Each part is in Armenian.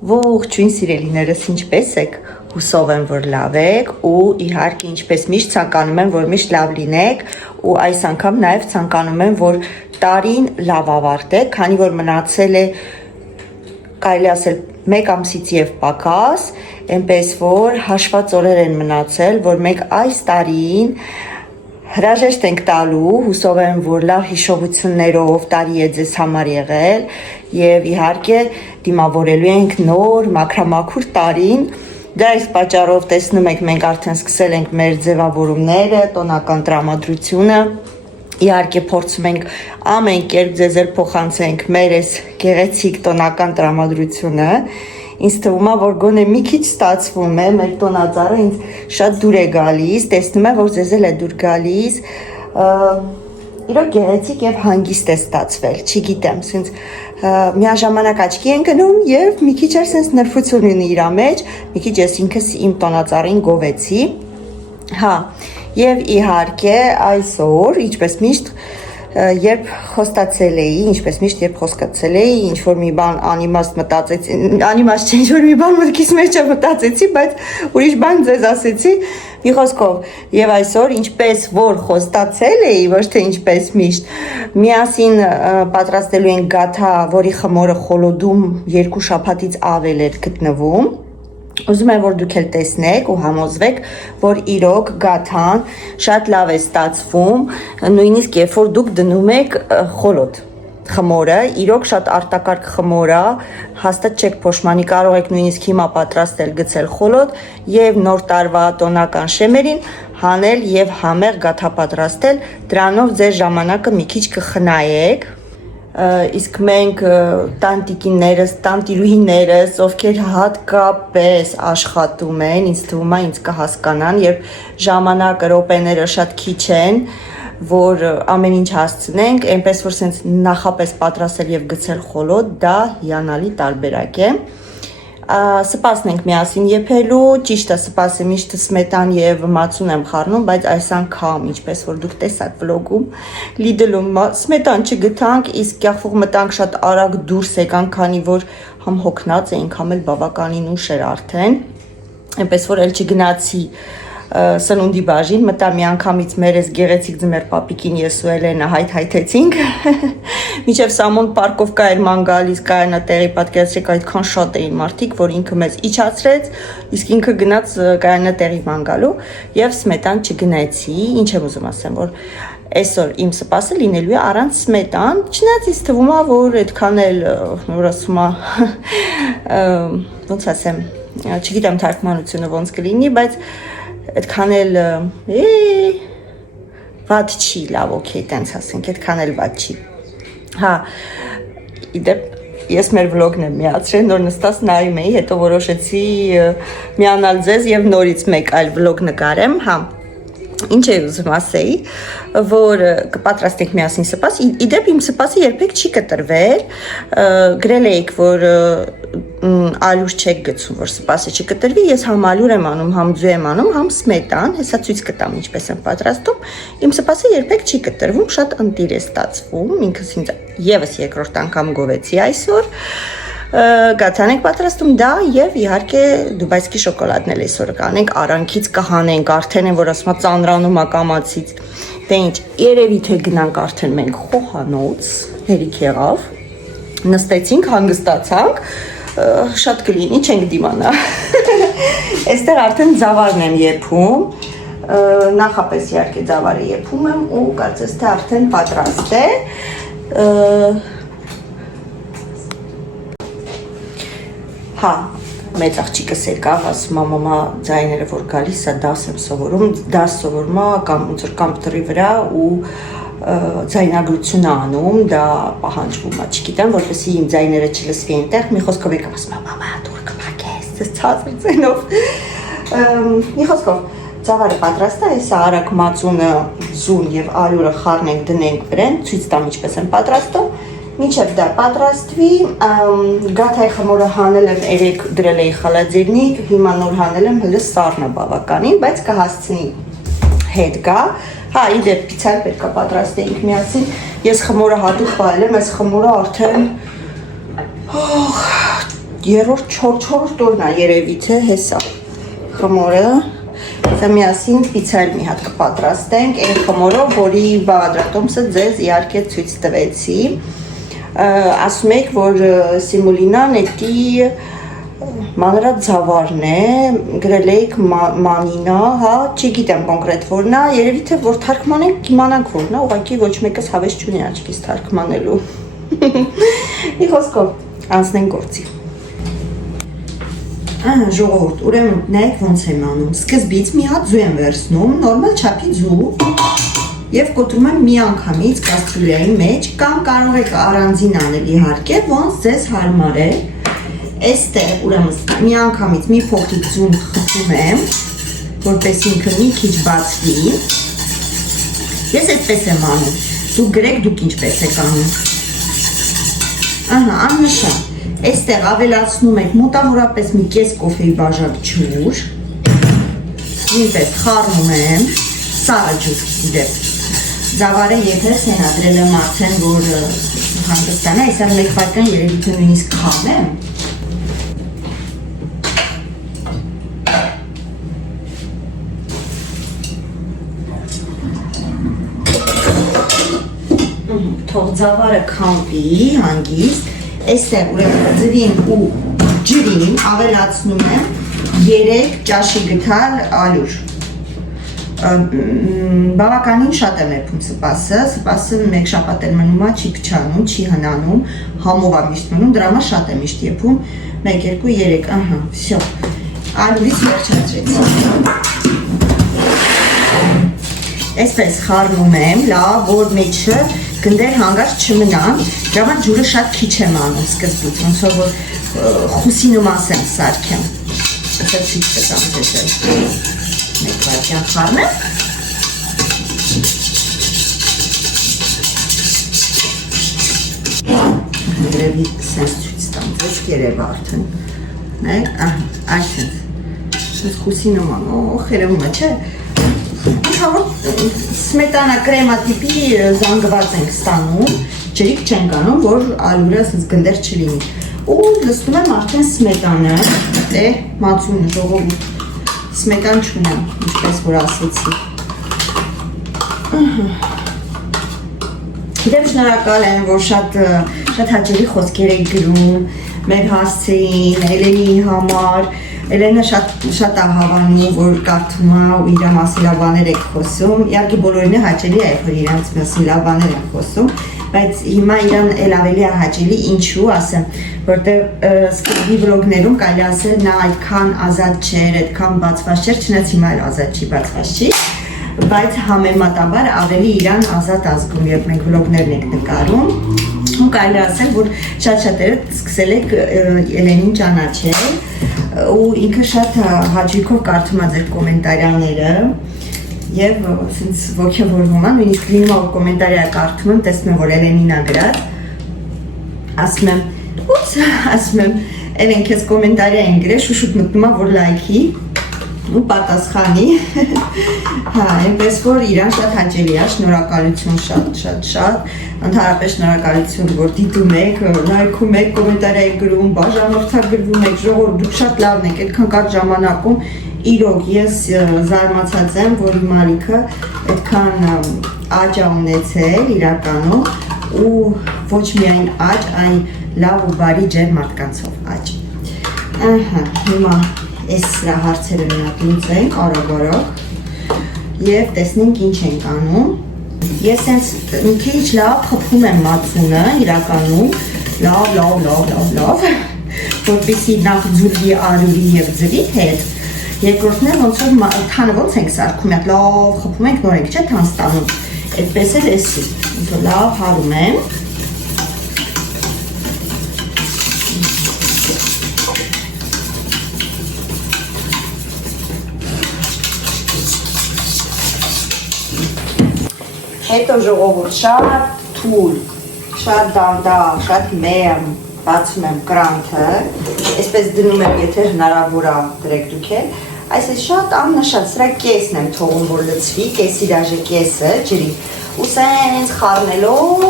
Ողջույն սիրելիներս, ինչպե՞ս եք, հուսով եմ, որ լավ եք ու իհարկե ինչպես միշտ ցանկանում եմ, որ միշտ լավ լինեք ու այս անգամ նաև ցանկանում եմ, որ տարին լավ ավարտեք, քանի որ մնացել է կարելի ասել 1 ամսից եւ պակաս, այնպես որ հաշված օրեր են մնացել, որ մենք այս տարին հրաժեշտ ենք տալու, հուսով եմ, որ լավ հիշողություններով տարի է ձեզ համար եղել եւ իհարկե դիմավորելու ենք նոր մաքրամաքուր տարին։ Դա այս պատճառով տեսնում եք, մենք արդեն սկսել ենք մեր ձևավորումները, տոնական տրամադրությունը։ Իհարկե փորձում ենք ամեն կերպ ձեզ փոխանցենք մեր այս գեղեցիկ տոնական տրամադրությունը։ Ինձ թվում է, որ գոնե մի քիչ ստացվում է, մեր տոնածառը ինձ շատ դուր է գալիս, տեսնում եմ, որ ձեզ էլ է դուր գալիս, իրոք գեղեցիկ եւ հանգիստ է ստացվել, չգիտեմ, սենց միաժամանակ աչքի են գնում եւ մի քիչ էլ սենց նրբություն ունի իր մեջ, մի քիչ ես ինքս իմ տոնածառին գովեցի, հա, եւ իհարկե այսօր, ինչպես միշտ երբ խոստացել էի, ինչպես միշտ երբ խոստացել էի, ինչ որ մի բան անիմաստ մտածեցի, անիմաստ չէ, ինչ որ մի բան մտքիս մեջ մտածեցի, բայց ուրիշ բան ձեզ ասեցի, մի խոսքով, եւ այսօր ինչպես որ խոստացել էի, ոչ թե ինչպես միշտ, միասին պատրաստելու ենք գաթա, որի խմորը խոլոդում 2 շաբաթից ավել էր գտնվում։ Ուզում եմ, որ դուք էլ տեսնեք ու համոզվեք, որ իրոք գաթան շատ լավ է ստացվում, նույնիսկ երբ որ դուք դնում եք խոլոդ խմորը, իրոք շատ արտակարգ խմոր է, հաստատ չեք փոշմանի, կարող եք նույնիսկ հիմա պատրաստել գցել խոլոդ եւ նոր տարվա տոնական շեմերին հանել եւ համեղ գաթա պատրաստել, դրանով ձեր ժամանակը մի քիչ կխնայեք։ Իսկ մենք տանտիկիներս, տանտիրուհիներս, ովքեր հատկապես աշխատում են, ինձ թվում է ինձ կհասկանան, երբ ժամանակը րոպեները շատ քիչ են, որ ամեն ինչ հասցնենք, այնպես որ սենց նախապես պատրաստել եւ գցել խոլոդ, դա հիանալի տարբերակ է։ Սպասն ենք միասին եփելու, ճիշտ է, սպասը միշտ սմետան եւ մածուն եմ խառնում, բայց այս անգամ, ինչպես որ դուք տեսաք վլոգում, Lidl-ում սմետան չգտանք, իսկ կախվող մտանք շատ արագ դուրս եկանք, քանի որ համ հոգնած էինք, համ էլ բավականին ուշ էր արդեն, այնպես որ էլ չգնացի սնունդի բաժին, մտա մի անգամից մեր այս գեղեցիկ ձմեր պապիկին ես ու Էլենը հայթայթեցինք, մինչև Սամոն պարկովկա էր ման գալիս կայանատեղի, պատկերացրեք այդքան շատ էին մարդիկ, որ ինքը մեզ իջացրեց, իսկ ինքը գնաց կայանատեղի ման գալու եւ սմետան չգնացի, ինչ եմ ուզում ասեմ, որ այսօր իմ սպասը լինելու է առանց սմետան, չնայած ինձ թվում է, որ այդքան էլ որ ասում է ոնց ասեմ, չգիտեմ թարգմանությունը ոնց կլինի, բայց այդքան էլ վատ չի, լավ, օքեյ, տենց ասենք, այդքան էլ վատ չի։ Հա, իդեպ ես մեր վլոգն եմ միացրել, նոր նստած նայում էի, հետո որոշեցի միանալ ձեզ եւ նորից մեկ այլ վլոգ նկարեմ, հա։ Ինչ է ուզում ասեի, որ կպատրաստենք միասին սպաս, իդեպ իմ սպասը երբեք չի կտրվել, գրել էիք, որ ալյուր չեք գցում, որ սպասը չի կտրվի, ես համ ալյուր եմ անում, համ ձու եմ անում, համ սմետան, հեսա ցույց կտամ ինչպես եմ պատրաստում, իմ սպասը երբեք չի կտրվում, շատ ընտիր է ստացվում, ինքս ինձ եւս երկրորդ անգամ գովեցի այսօր, գաթան ենք պատրաստում դա եւ իհարկե դուբայսկի շոկոլադն էլ այսօր կանենք, արանքից կհանենք, արդեն են որ ասում է ծանրանում է կամացից, դե ինչ, երևի թե գնանք արդեն մենք խոհանոց, հերիք եղավ, նստեցինք, հանգստացանք, շատ կլինի, չենք դիմանա, այստեղ արդեն ձավարն եմ եփում, նախապես իհարկե ձավարը եփում եմ ու կարծես թե արդեն պատրաստ է, հա, մեծ աղջիկս եկավ, ասում է մամա ձայները որ գալիս է դաս եմ սովորում, դաս սովորում է կամ ոնց որ կամպյուտերի վրա ու ձայնագրություն է անում, դա պահանջվում է, չգիտեմ, որպեսզի իմ ձայները չլսվի այնտեղ, մի խոսքով եկավ, ասում է մամա դուր կփակես, դες ցածր ձայնով, մի խոսքով ծավալը պատրաստ է, հեսա արագ մածունը, ձուն եւ ալյուրը խառնենք դնենք վրան, ցույց տամ ինչպես եմ պատրաստում, մինչև դա պատրաստվի, գաթայի խմորը հանել եմ, երեք դրել էի խալաձիրնիկ, հիմա նոր հանել եմ, հələ սառն է բավականին, բայց կհասցնի հետ գա, հա, իդեպ պիցալ պետք է պատրաստեինք միասին, ես խմորը հատուկ պահել եմ, այս խմորը արդեն երրորդ, չորրորդ օրն է երևի թե հեսա խմորը։ Սա միասին պիցա մի հատ կպատրաստենք այն խմորով, որի բաղադրատոմսը ձեզ իհարկե ցույց տվեցի։ Ասում եք, որ սիմուլինան էտի մանրաձավարն է, գրել եք մանինա, հա, չգիտեմ կոնկրետ որն է, երևի թե որ թարգմանենք կիմանանք որն է, ուղղակի ոչ մեկս հավես չունի աչքից թարգմանելու։ Մի խոսքով անցնենք գործի։ Ժողովուրդ, ուրեմն նայեք ոնց եմ անում, սկզբից մի հատ ձու եմ վերցնում, նորմալ չափի ձու և կոտրում եմ մի անգամից կաստրուլյայի մեջ, կամ կարող եք առանձին անել իհարկե, ոնց ձեզ հարմար է, այստեղ ուրեմն մի անգամից մի փոքրիկ ձուն խփում եմ, որպես ինքը մի քիչ բացվի, ես այդպես եմ անում, դուք գրեք դուք ինչպես եք անում, աննշան, այստեղ ավելացնում եք մոտավորապես մի կես կոֆեի բաժակ ջուր, նույնպես խառնում եմ, սառը ջուր դեպ, ձավարը եթես են ադրել եմ արդեն, որ հանգստան է, այսար մեկ պարկան երևի թե նույնիսկ խաղնեմ, թող ձավարը քամվի հանգիստ, այստեղ ուրեմն ձվին ու ջրին ավելացնում եմ 3 ճաշի գթալ ալյուր։ Բավականին շատ եմ եփում սպասը մեկ շաբաթ էլ մնում է, չի փչանում, չի հնանում, համով է միշտ մնում, դրա համար շատ եմ միշտ եփում, 1, 2, 3, ահա, վсё։ Ալյուրից վերջացրեցի։ Այսպես խառնում եմ, լավ, որ մեջը գնդեր հանգած չմնան, դրա համար ջուրը շատ քիչ եմ անում սկզբից, ոնց որ խուսինու մաս եմ սարքեմ, ասա ցույց տամ ձեզ, մեկ վայրկյան խառնեմ, երևի սենց ցույց տամ ձեզ երև արդեն, նայեք, այսպես խուսինու ման, խերևում է, չէ, սմետանա կրեմա տիպի զանգված ենք ստանում, ջրիկ չենք անում, որ ալյուրը գնդեր չլինի։ Ու լցնում եմ արդեն սմետանը, մածունը ժողովուրդ, սմետան չունեմ, ինչպես որ ասեցի։ Գիտեմ շնորհակալ եմ, որ շատ հաճելի խոսքեր եք գրում, մեր հասցեին, Էլենի համար, Էլենը շատ ահավանում, որ կարդում է ու իր մասին լավ բաներ եք խոսում, իհարկե բոլորին է հաճելի է, որ իրանց մասին լավ բաներ են խոսում, բայց հիմա իրան էլ ավելի է հաճելի, ինչու ասեմ, որտեղ սկզբի վլոգներում կարելի ասել նա այդքան ազատ չէր, այդքան բացված չէր, չնայած հիմա էլ ազատ չի, բացված չի, բայց համեմատաբար ավելի իրան ազատ ազգում, երբ մենք վլոգներն եք նկարում, ու կարելի ասել, որ շատ-շատերը սկսել եք Էլենին ճանաչել, ու ինքը շատ հաճույքով կարդում է ձեր կոմենտարիաները և սենց ոգևորվում է, նույնիսկ լինում որ կոմենտարիա կարդում եմ, տեսնում եմ, որ Էլենին ա գրած, ասում եմ, ուց, ասում եմ, Էլեն քեզ կոմենտարիա են գրել, շուշուտ մտնում է, որ լայքի ու պատասխանի, հա, այնպես որ իրան շատ հաճելի է, շնորհակալություն շատ, ընդհանրապես շնորհակալություն, որ դիտում եք, լայքում եք, կոմենտարիա եք գրում, բաժանորդագրվում եք, ժողովուրդ, դուք շատ լավն եք, այդքան կարճ ժամանակում իրոք ես զարմացած եմ, որ իմ Ալիքը այդքան աճ ա ունեցել իրականում ու ոչ միայն աճ, այլ լավ ու բարի ջեր մարդկանցով աճ։ Ահա, հիմա այս սրա հարցերը մի հատ լուծենք արագ և տեսնենք ինչ ենք անում։ Ես հենց մի քիչ լավ խփում եմ մածունը իրականում, լավ, որպեսզի նախ ձուլվի ալյուրի և ձվի հետ, երկրորդն էլ ոնց որ թանը ոնց ենք սարքում, մի հատ լավ խփում ենք, նոր ենք չէ թան ստանում, այդպես էլ էսի, ոնց որ լավ հարում եմ։ Հետո ժողովուրդ շատ թույլ, շատ դանդաղ, շատ մերմ բացում եմ կրանքը, այսպես դնում եմ, եթե հնարավոր է դրեք դուք էլ, այսպես շատ աննշան, սրա կեսն եմ թողում, որ լցվի, կեսի դաժե կեսը ջրի, ու սենց խառնելով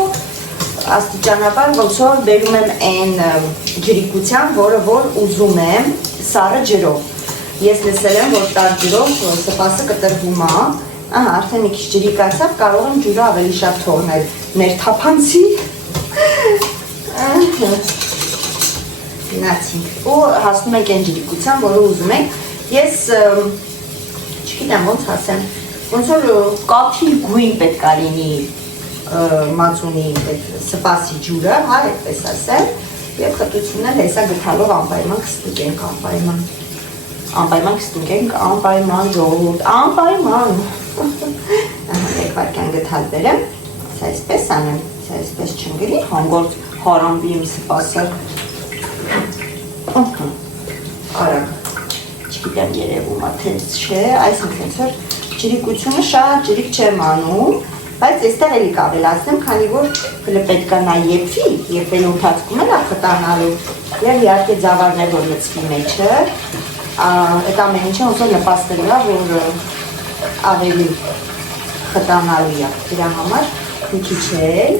աստիճանաբար ոնց որ բերում եմ այն ջրիկության, որը որ ուզում եմ սառը ջրով։ Ես լսել եմ, որ տաք ջրով սպասը կտրվում է, ահա արդեն մի քիչ ջրիկ ասավ, կարող եմ ջուրը ավելի շատ թողնել ներթափանցի։ Գնացինք ու հասնում ենք այն ջրիկության, որը ուզում ենք։ Ես չգիտեմ ոնց ասեմ, ոնց որ կաթի գույն պետք է լինի մածունի սպասի ջուրը, հա, այդպես ասեմ, եւ խտությունն հեսա գտալով անպայման կստուգենք, անպայման կստուգենք, անպայման ժողովուրդ, անպայման։ Մեկ վարքյան գտալ բերեմ, սա այսպես անեմ, սա այսպես չընկրի, հանգորդ հարամվի իմ սպասը։ Արագ, չգիտեմ երևում է թե չէ, այսինքն որ ջրիկությունը շատ ջրիկ չեմ անում, բայց այստեղ էլի կավելացնեմ, քանի որ պետք է նա եփվի, եփելու ընթացքում էլ խտանալու եւ իհարկե ձավարներ որ լցվի մեջը, այդ ամեն ինչը ոնց որ նպաստելու է, որ ավելի խտանալու է։ Դրա համար մի քիչ էլ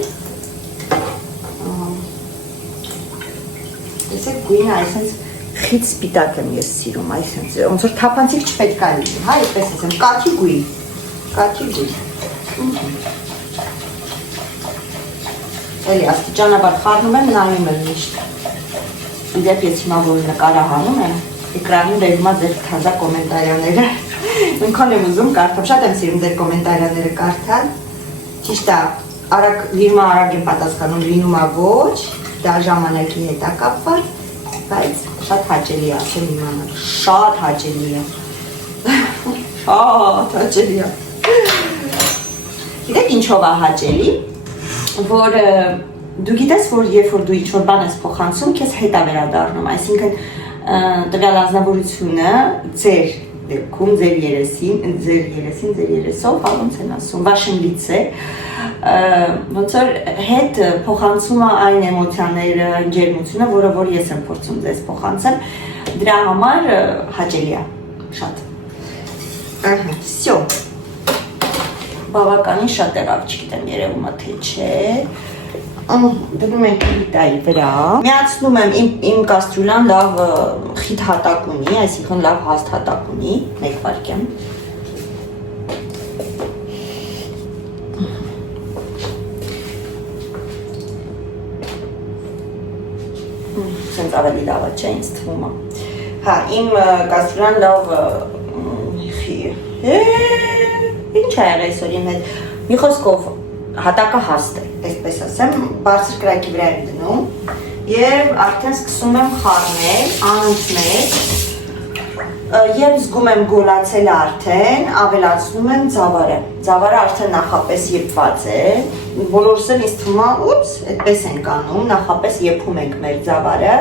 տեսեք գույնը այսպես խիտ սպիտակ եմ ես սիրում, այսպես ոնց որ թափանցիկ չպետք է լինի, հա, այդպես ասեմ, կաթի գույն։ Էլի աստիճանաբար խառնում եմ, նայում եմ միշտ։ Իդեպ ես հիմա որ նկարահանում եմ, էկրանին բերում է ձեր թազա կոմենտարիաները։ Ինքան եմ ուզում կարդամ, շատ եմ սիրում ձեր կոմենտարիաները կարդալ։ Ճիշտ է, արագ եմ պատասխանում, լինում է ոչ, դա ժամանակի հետ է կապված, բայց շատ հաճելի է, ասեմ իմանալ, շատ հաճելի է։ Շատ հաճելի է։ Գիտեք ինչով է հաճելի, որ դու գիտես, որ երբ որ դու ինչ-որ բան ես փոխանցում, քեզ հետ է վերադառնում, այսինքն տվյալ անձնավորությունը ձեր դեպքում, ձեր երեսով, ոնց են ասում, վաշնգից է, ոնց որ հետ փոխանցում է այն էմոցիաները, ջերմությունը, որը որ ես եմ փորձում ձեզ փոխանցեմ, դրա համար հաճելի է, շատ։ Всё։ Բավականին շատ եղավ, չգիտեմ երևում է թե չէ, դնում ենք պլիտայի վրա, միացնում եմ իմ կաստրուլան լավ խիտ հատակ ունի, այսինքն լավ հաստ հատակ ունի, մեկ վարքյան, սենց ավելի լավ է, չէ, ինձ թվում է, հա, իմ կաստրուլան լավ ինչ է եղել այսօր իմ հետ, մի խոսքով հատակը հաստ է, այսպես ասեմ, բարձր կրակի վրա եմ դնում և արդեն սկսում եմ խառնել, անընդմեջ և զգում եմ գոլացել արդեն, ավելացնում եմ ձավարը արդեն նախապես եփված է, բոլորս էլ ինձ թվում է, ուպս, այդպես ենք անում, նախապես եփում ենք մեր ձավարը,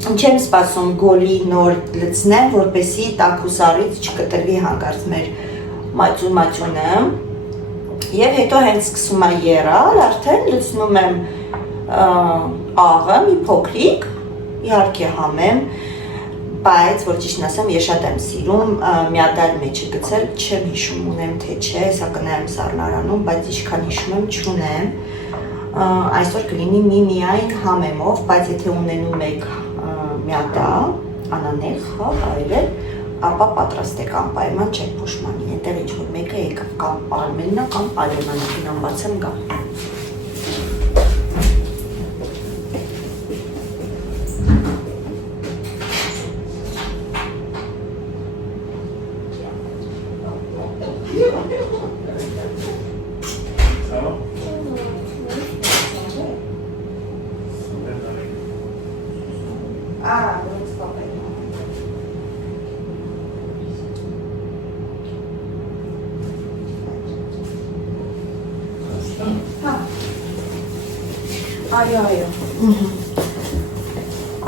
չեմ սպասում գոլի նոր լցնեմ, որպեսզի տաքուսարից չկտրվի հանկարծ մեր մածունը և հետո հենց սկսում է եռալ, արդեն լցնում եմ աղը, մի փոքրիկ, իհարկե համեմ, բայց որ ճիշտն ասեմ, ես շատ եմ սիրում միադար մեջը գցել, չեմ հիշում ունեմ թե չէ, սա կնայեմ սառնարանում, բայց ինչքան հիշում եմ չունեմ, այսօր կլինի միայն համեմով, բայց եթե ունենում եք միատա, անանեղ, այրել, ապա պատրաստեք անպայման չեք փոշմանի, հետև ինչ-որ մեկը եկավ կամ պարմելնա, կամ պալեմանա, կինան բացեմ գա։ Այո,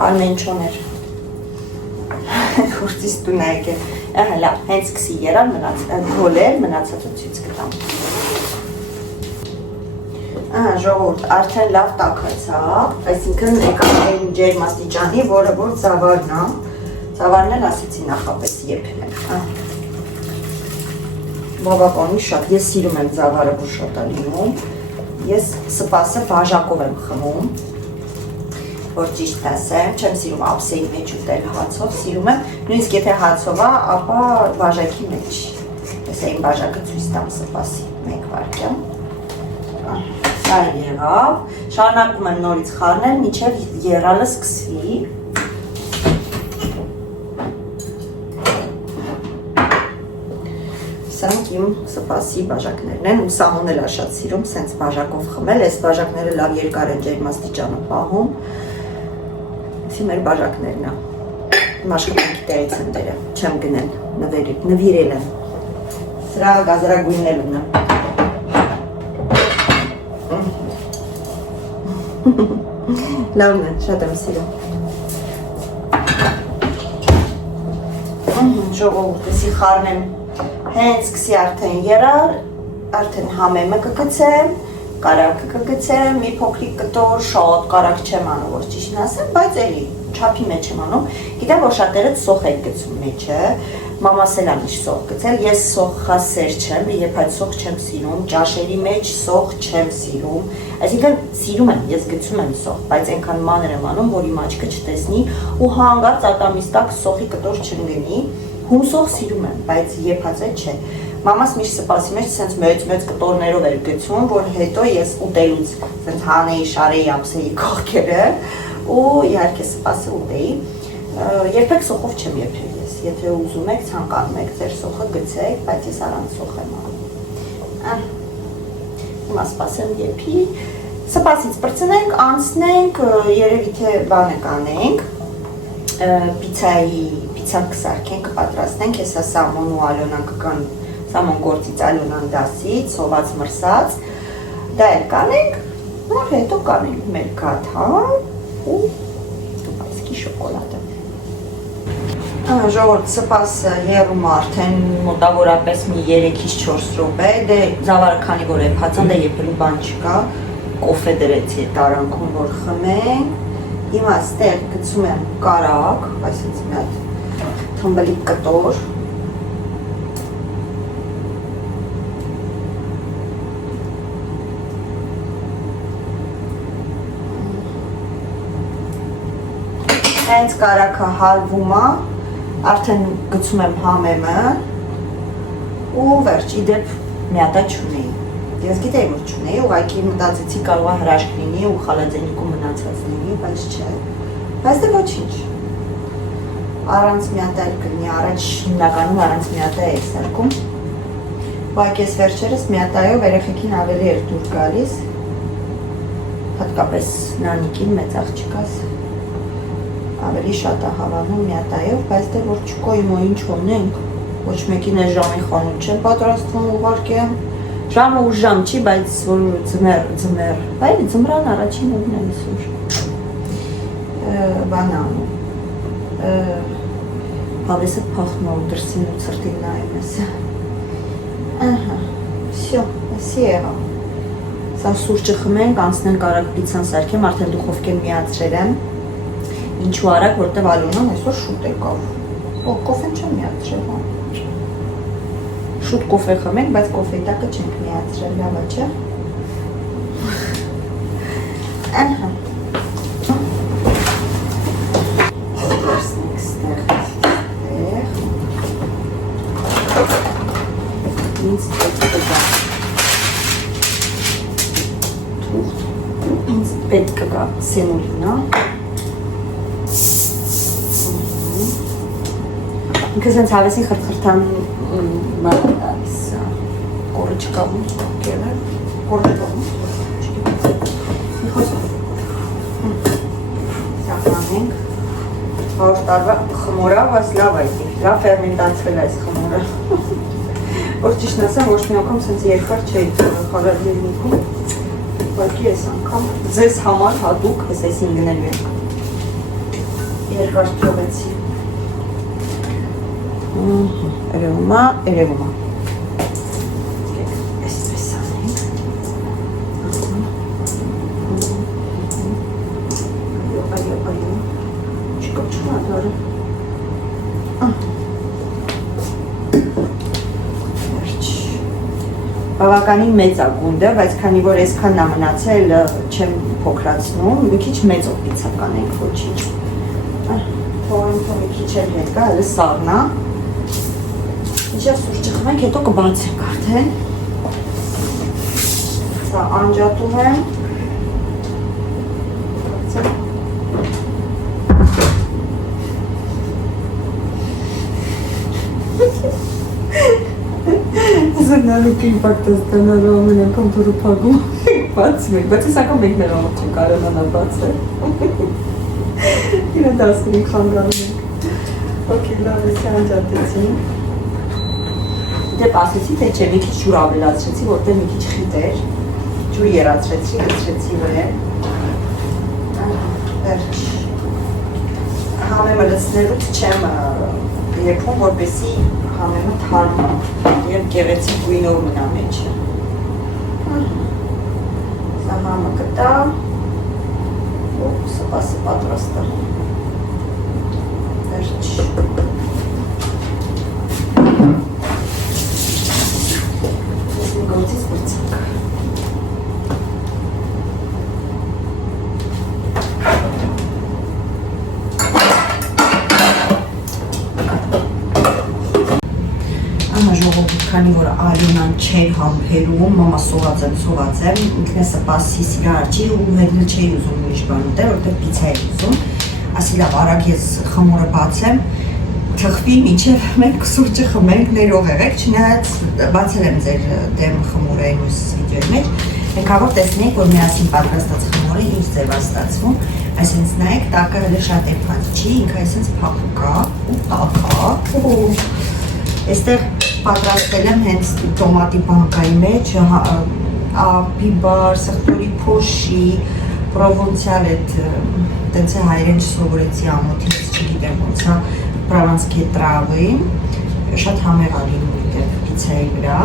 Արմեն չոներ, խորցիս տուն է եկել, լավ, հենց սկսի երան գոլեր, մնացածը ցույց կտամ։ Ժողովուրդ, արդեն լավ տաքացավ, այսինքն եկավ այն ջերմաստիճանի, որը որ ձավարն է, ձավարն էլ ասեցի նախապես եփել եմ։ Բավականին շատ, ես սիրում եմ ձավարը, որ շատ է լինում, Ես սպասը բաժակով եմ խմում, որ ճիշտ ասեմ, չեմ սիրում ափսեի մեջ ուտել հացով, սիրում եմ, նույնիսկ եթե հացով է, ապա բաժակի մեջ։ Ես այն բաժակը ցույց տամ սպասի, մեկ վայրկյան։ Սա եղավ, շարունակում եմ նորից խառնել, մինչև եռալը սկսվի։ Սրանք իմ սպասի բաժակներն են, ու Սամոն էլ շատ սիրում, սենց բաժակով խմել, այս բաժակները լավ երկար են ջերմաստիճանը պահում։ Իսկ մեր բաժակներն է։ Իմ աշխատանքի տեղից եմ բերել, չեմ գնել, նվիրել եմ։ Սրա գազարագույններն է։ Լավն է, շատ եմ սիրում։ Ժողովուրդ, էսի խառնեմ, հենց սկսի արդեն եռալ, արդեն համեմը կգցեմ, կարակը կգցեմ, մի փոքրիկ կտոր, շատ կարակ չեմ անում, որ ճիշտն ասեմ, բայց էլի չափի մեջ եմ անում։ Գիտեմ, որ շատերը սոխ են գցում մեջը, մամաս էլ անի սոխ գցել, ես սոխասեր չեմ, երբ այդ սոխ չեմ սիրում, ճաշերի մեջ սոխ չեմ սիրում, այսինքն սիրում եմ, ես գցում եմ սոխ, բայց այնքան մանր եմ անում, որ իմ աչքը չտեսնի ու հանգարց ատամիս տակ սոխի կտոր չընկնի, հում սոխ սիրում եմ, բայց եփածե չէ։ Մամաս միշտ սպասի մեջ սենց մեծ կտորներով էր գցում, որ հետո ես ուտելուց սենց հանեի, շարեի, ափսեի կողքերը ու իհարկե սպասը ուտեի։ Երբեք սոխով չեմ եփել ես, եթե ուզում եք, ցանկանում եք, ձեր սոխը գցեք, բայց ես առանց սոխ եմ անում։ Հիմա սպասեմ եփի, սպասից պրծնենք, անցնենք, երևի թե բանը կանենք, պիցան կսարքենք, կպատրաստենք, հեսա Սամոն ու Ալոնան կգան, Սամոն գործից, Ալոնան դասից, սոված մրսած, դա էլ կանենք, նոր հետո կանենք մեր գաթան ու դուբայսկի շոկոլադը։ Ժողովուրդ, սպասը եռում արդեն մոտավորապես մի 3-ից 4 րոպե, դե զավարը քանի որ եփածան, դե եփելու բան չկա, կոֆե դրեցի տարանքում որ խմենք, հիմա ստեղ գցում եմ կարակ, այսինքն մի հատ թմբլիկ կտոր, հենց կարակը հալվում է, արդեն գցում եմ համեմը ու վերջ, իդեպ միատա չունեի։ Ես գիտեի, որ չունեի, ուղղակի մտածեցի կարող է հրաշք լինի ու խալաձենիկում մնացած լինի, բայց չէ։ Բայց դե ոչինչ։ Առանց միատա էլ կլինի, առաջ հիմնականում առանց միատա է սարքում։ Ուղղակի ես վերջերս միատայով երեխեքին ավելի էր դուր գալիս, հատկապես նանիկին մեծ աղջիկաս ավելի շատ է հավանում միատայով, բայց դե որ չկոյի մո ինչ ունենք, ոչ մեկին է ժամի խանութ չեմ պատրաստվում ուղարկեմ, ժամը ու ժամ չի, բայց որ ձմեռ, բայց ձմռան առաջին օրն եմ սուր, բանան, հավեսը պախնում, դրսին ու ծրտին նայում ես, վսյո, ասի եղա, սա սուրճը խմենք, անցնենք արագ պիցան սարքեմ, արդեն դուխովկեն միացրել եմ, ինչու արագ, որտև Ալոնան այսօր շուտ եկավ, կոֆեն չեմ միացրել, շուտ կոֆե խմենք, բայց կոֆեի տակը չենք միացրել, լավա չէ։ Ահա։ Վերցնենք ստեղ։ Ինձ պետք կգա։ Ինձ պետք կգա սեմուլինա։ Ինքը սենց հավեսին խրթխրթան կորը չկավում, կորը չկավում, սախանենք, 100 տարվա խմորա, բայց լավ այդ է, լավ ֆերմենտացվել այս խմորը, որ ճիշտ ասեմ, ոչ մի անգամ սենց երկար չէի խալաձենիկում, ուղղակի այս անգամ ձեզ համար հատուկ այս ինգնելու ենք, երկար թողեցի, երևում է, այսպես անենք, այո, չկոչում ադարը, վերջ, բավականին մեծ է գունդը, բայց քանի որ այսքանն է մնացել, չեմ փոքրացնում, մի քիչ մեծով պիցա կանենք, ոչինչ։ Թողենք մի քիչ էլ հետ գա, հələ սառն է։ Ինչա սուրճը խմենք, հետո կբացենք արդեն։ Սա անջատում եմ։ Զնալուկ իմպակտ ստանալու ամեն անգամ դուրը փակում բացում եք, բայց ես անգամ մենք մեր ամոք չենք կարողանա բացել։ Իրը դասնի խանգարում ենք։ Okay, լավ ես անջատեցին։ Դեպ ասեցի, թե չէ, մի քիչ ջուր ավելացրեցի, որտեղ մի քիչ խիտ էր։ Ջուր երացրեցի, լցրեցի վրան։ Վերջ։ Համեմը լցնելուց չեմ եփում, որպեսզի համեմը թարմ եւ գեղեցիկ գույնով մնա մեջը։ Սա համը կտա։ Սպասը պատրաստ է։ Վերջ։ Ես մի գործից բրցանք։ Քանի որ Ալինան չէր համբերում, մամա սոված եմ, ինքն է սպասի սիրա արջի ու մերնը չէի ուզում ուրիշ բան ուտել, որտեղ պիցա էր ուզում, ասի լավ, արագ ես խմորը բացեմ, թխվի մինչև մենք սուրճը խմենք, ներող եղեք, չնայած բացել եմ ձեր դեմ խմորը մյուս վիդեոյի մեջ, մենք հավով տեսնենք, որ միասին պատրաստած խմորը ինչ ձև է ստացվում, այսինքն նայեք, տակը հələ շատ է փակ չի, ինքը այսինքն փափուկ է ու տակա, այստեղ պատրաստել եմ հենց տոմատի բանկայի մեջ, բիբար, սխտորի փոշի, պրովոնցիալ այդ տենց է հայերեն չսովորեցի ամոթից, չգիտեմ ոնց է, պրովանսկի տրավի, շատ համեղ է լինում դեպ պիցայի վրա,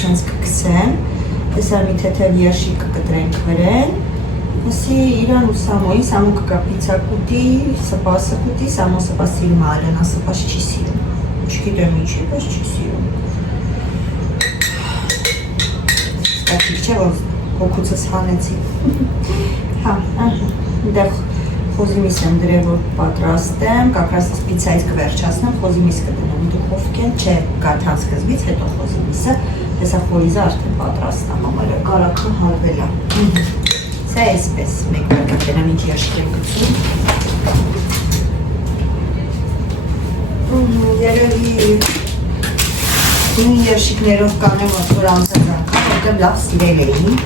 սենց կքսեմ, տեսար մի թեթև երշիկ կկտրենք վրեն, Ասի իրան ու Սամոյի, Սամոն կկա պիցա կուտի, սպասը կուտի, Սամոն սպաս սիրում է, Ալենա սպաս չի սիրում, չգիտեմ ինչի, բայց չի սիրում։ Ստատիկ չէ, որ հոգուցս հանեցի։ Հա, դեղ խոզի միս եմ դրել, որ պատրաստեմ, կակրաս պիցայից կվերջացնեմ, խոզի միս կդնեմ դուխովկեն, չէ, գաթան սկզբից, հետո խոզի միսը, տեսա խորիզը արդեն պատրաստ է, մամալը կարակը հարվել է։ Սա այսպես մեկ բարկատենա մինչ երշիկ եմ գցում։ Երևի նույն երշիկներով կանեմ որ անցած անգամ, որտեղ լավ սիրել էին,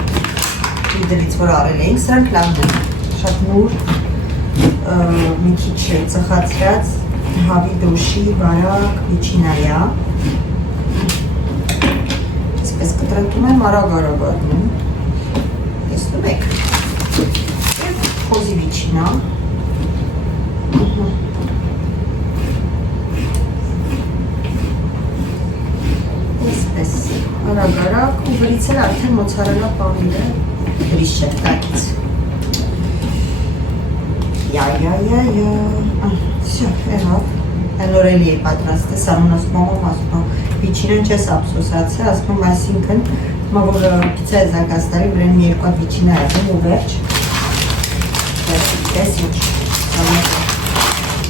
դրից որ արել էինք, սրանք լավն են, շատ նուր, մի քիչ ծխացրած հավի դոշի, վարակ, միջինայա, այսպես կտրատում եմ, արագ-արագ ադնում, տեսնում եք, խոզի միջինա, այսպես, արագ-արագ, ու վրից էլ արդեն մոցարելա պանիրը գրիշ չէ, տակից, Всё, եղավ, նորելի է պատրաստը, Սամոն ասում եմ, վիչինան չես ափսոսացել, ասում եմ, այսինքն, որ պիցա է զարգաստարի, վրեն մի երկու հատ վիչինա եղում ու վերջ, տես ինչ,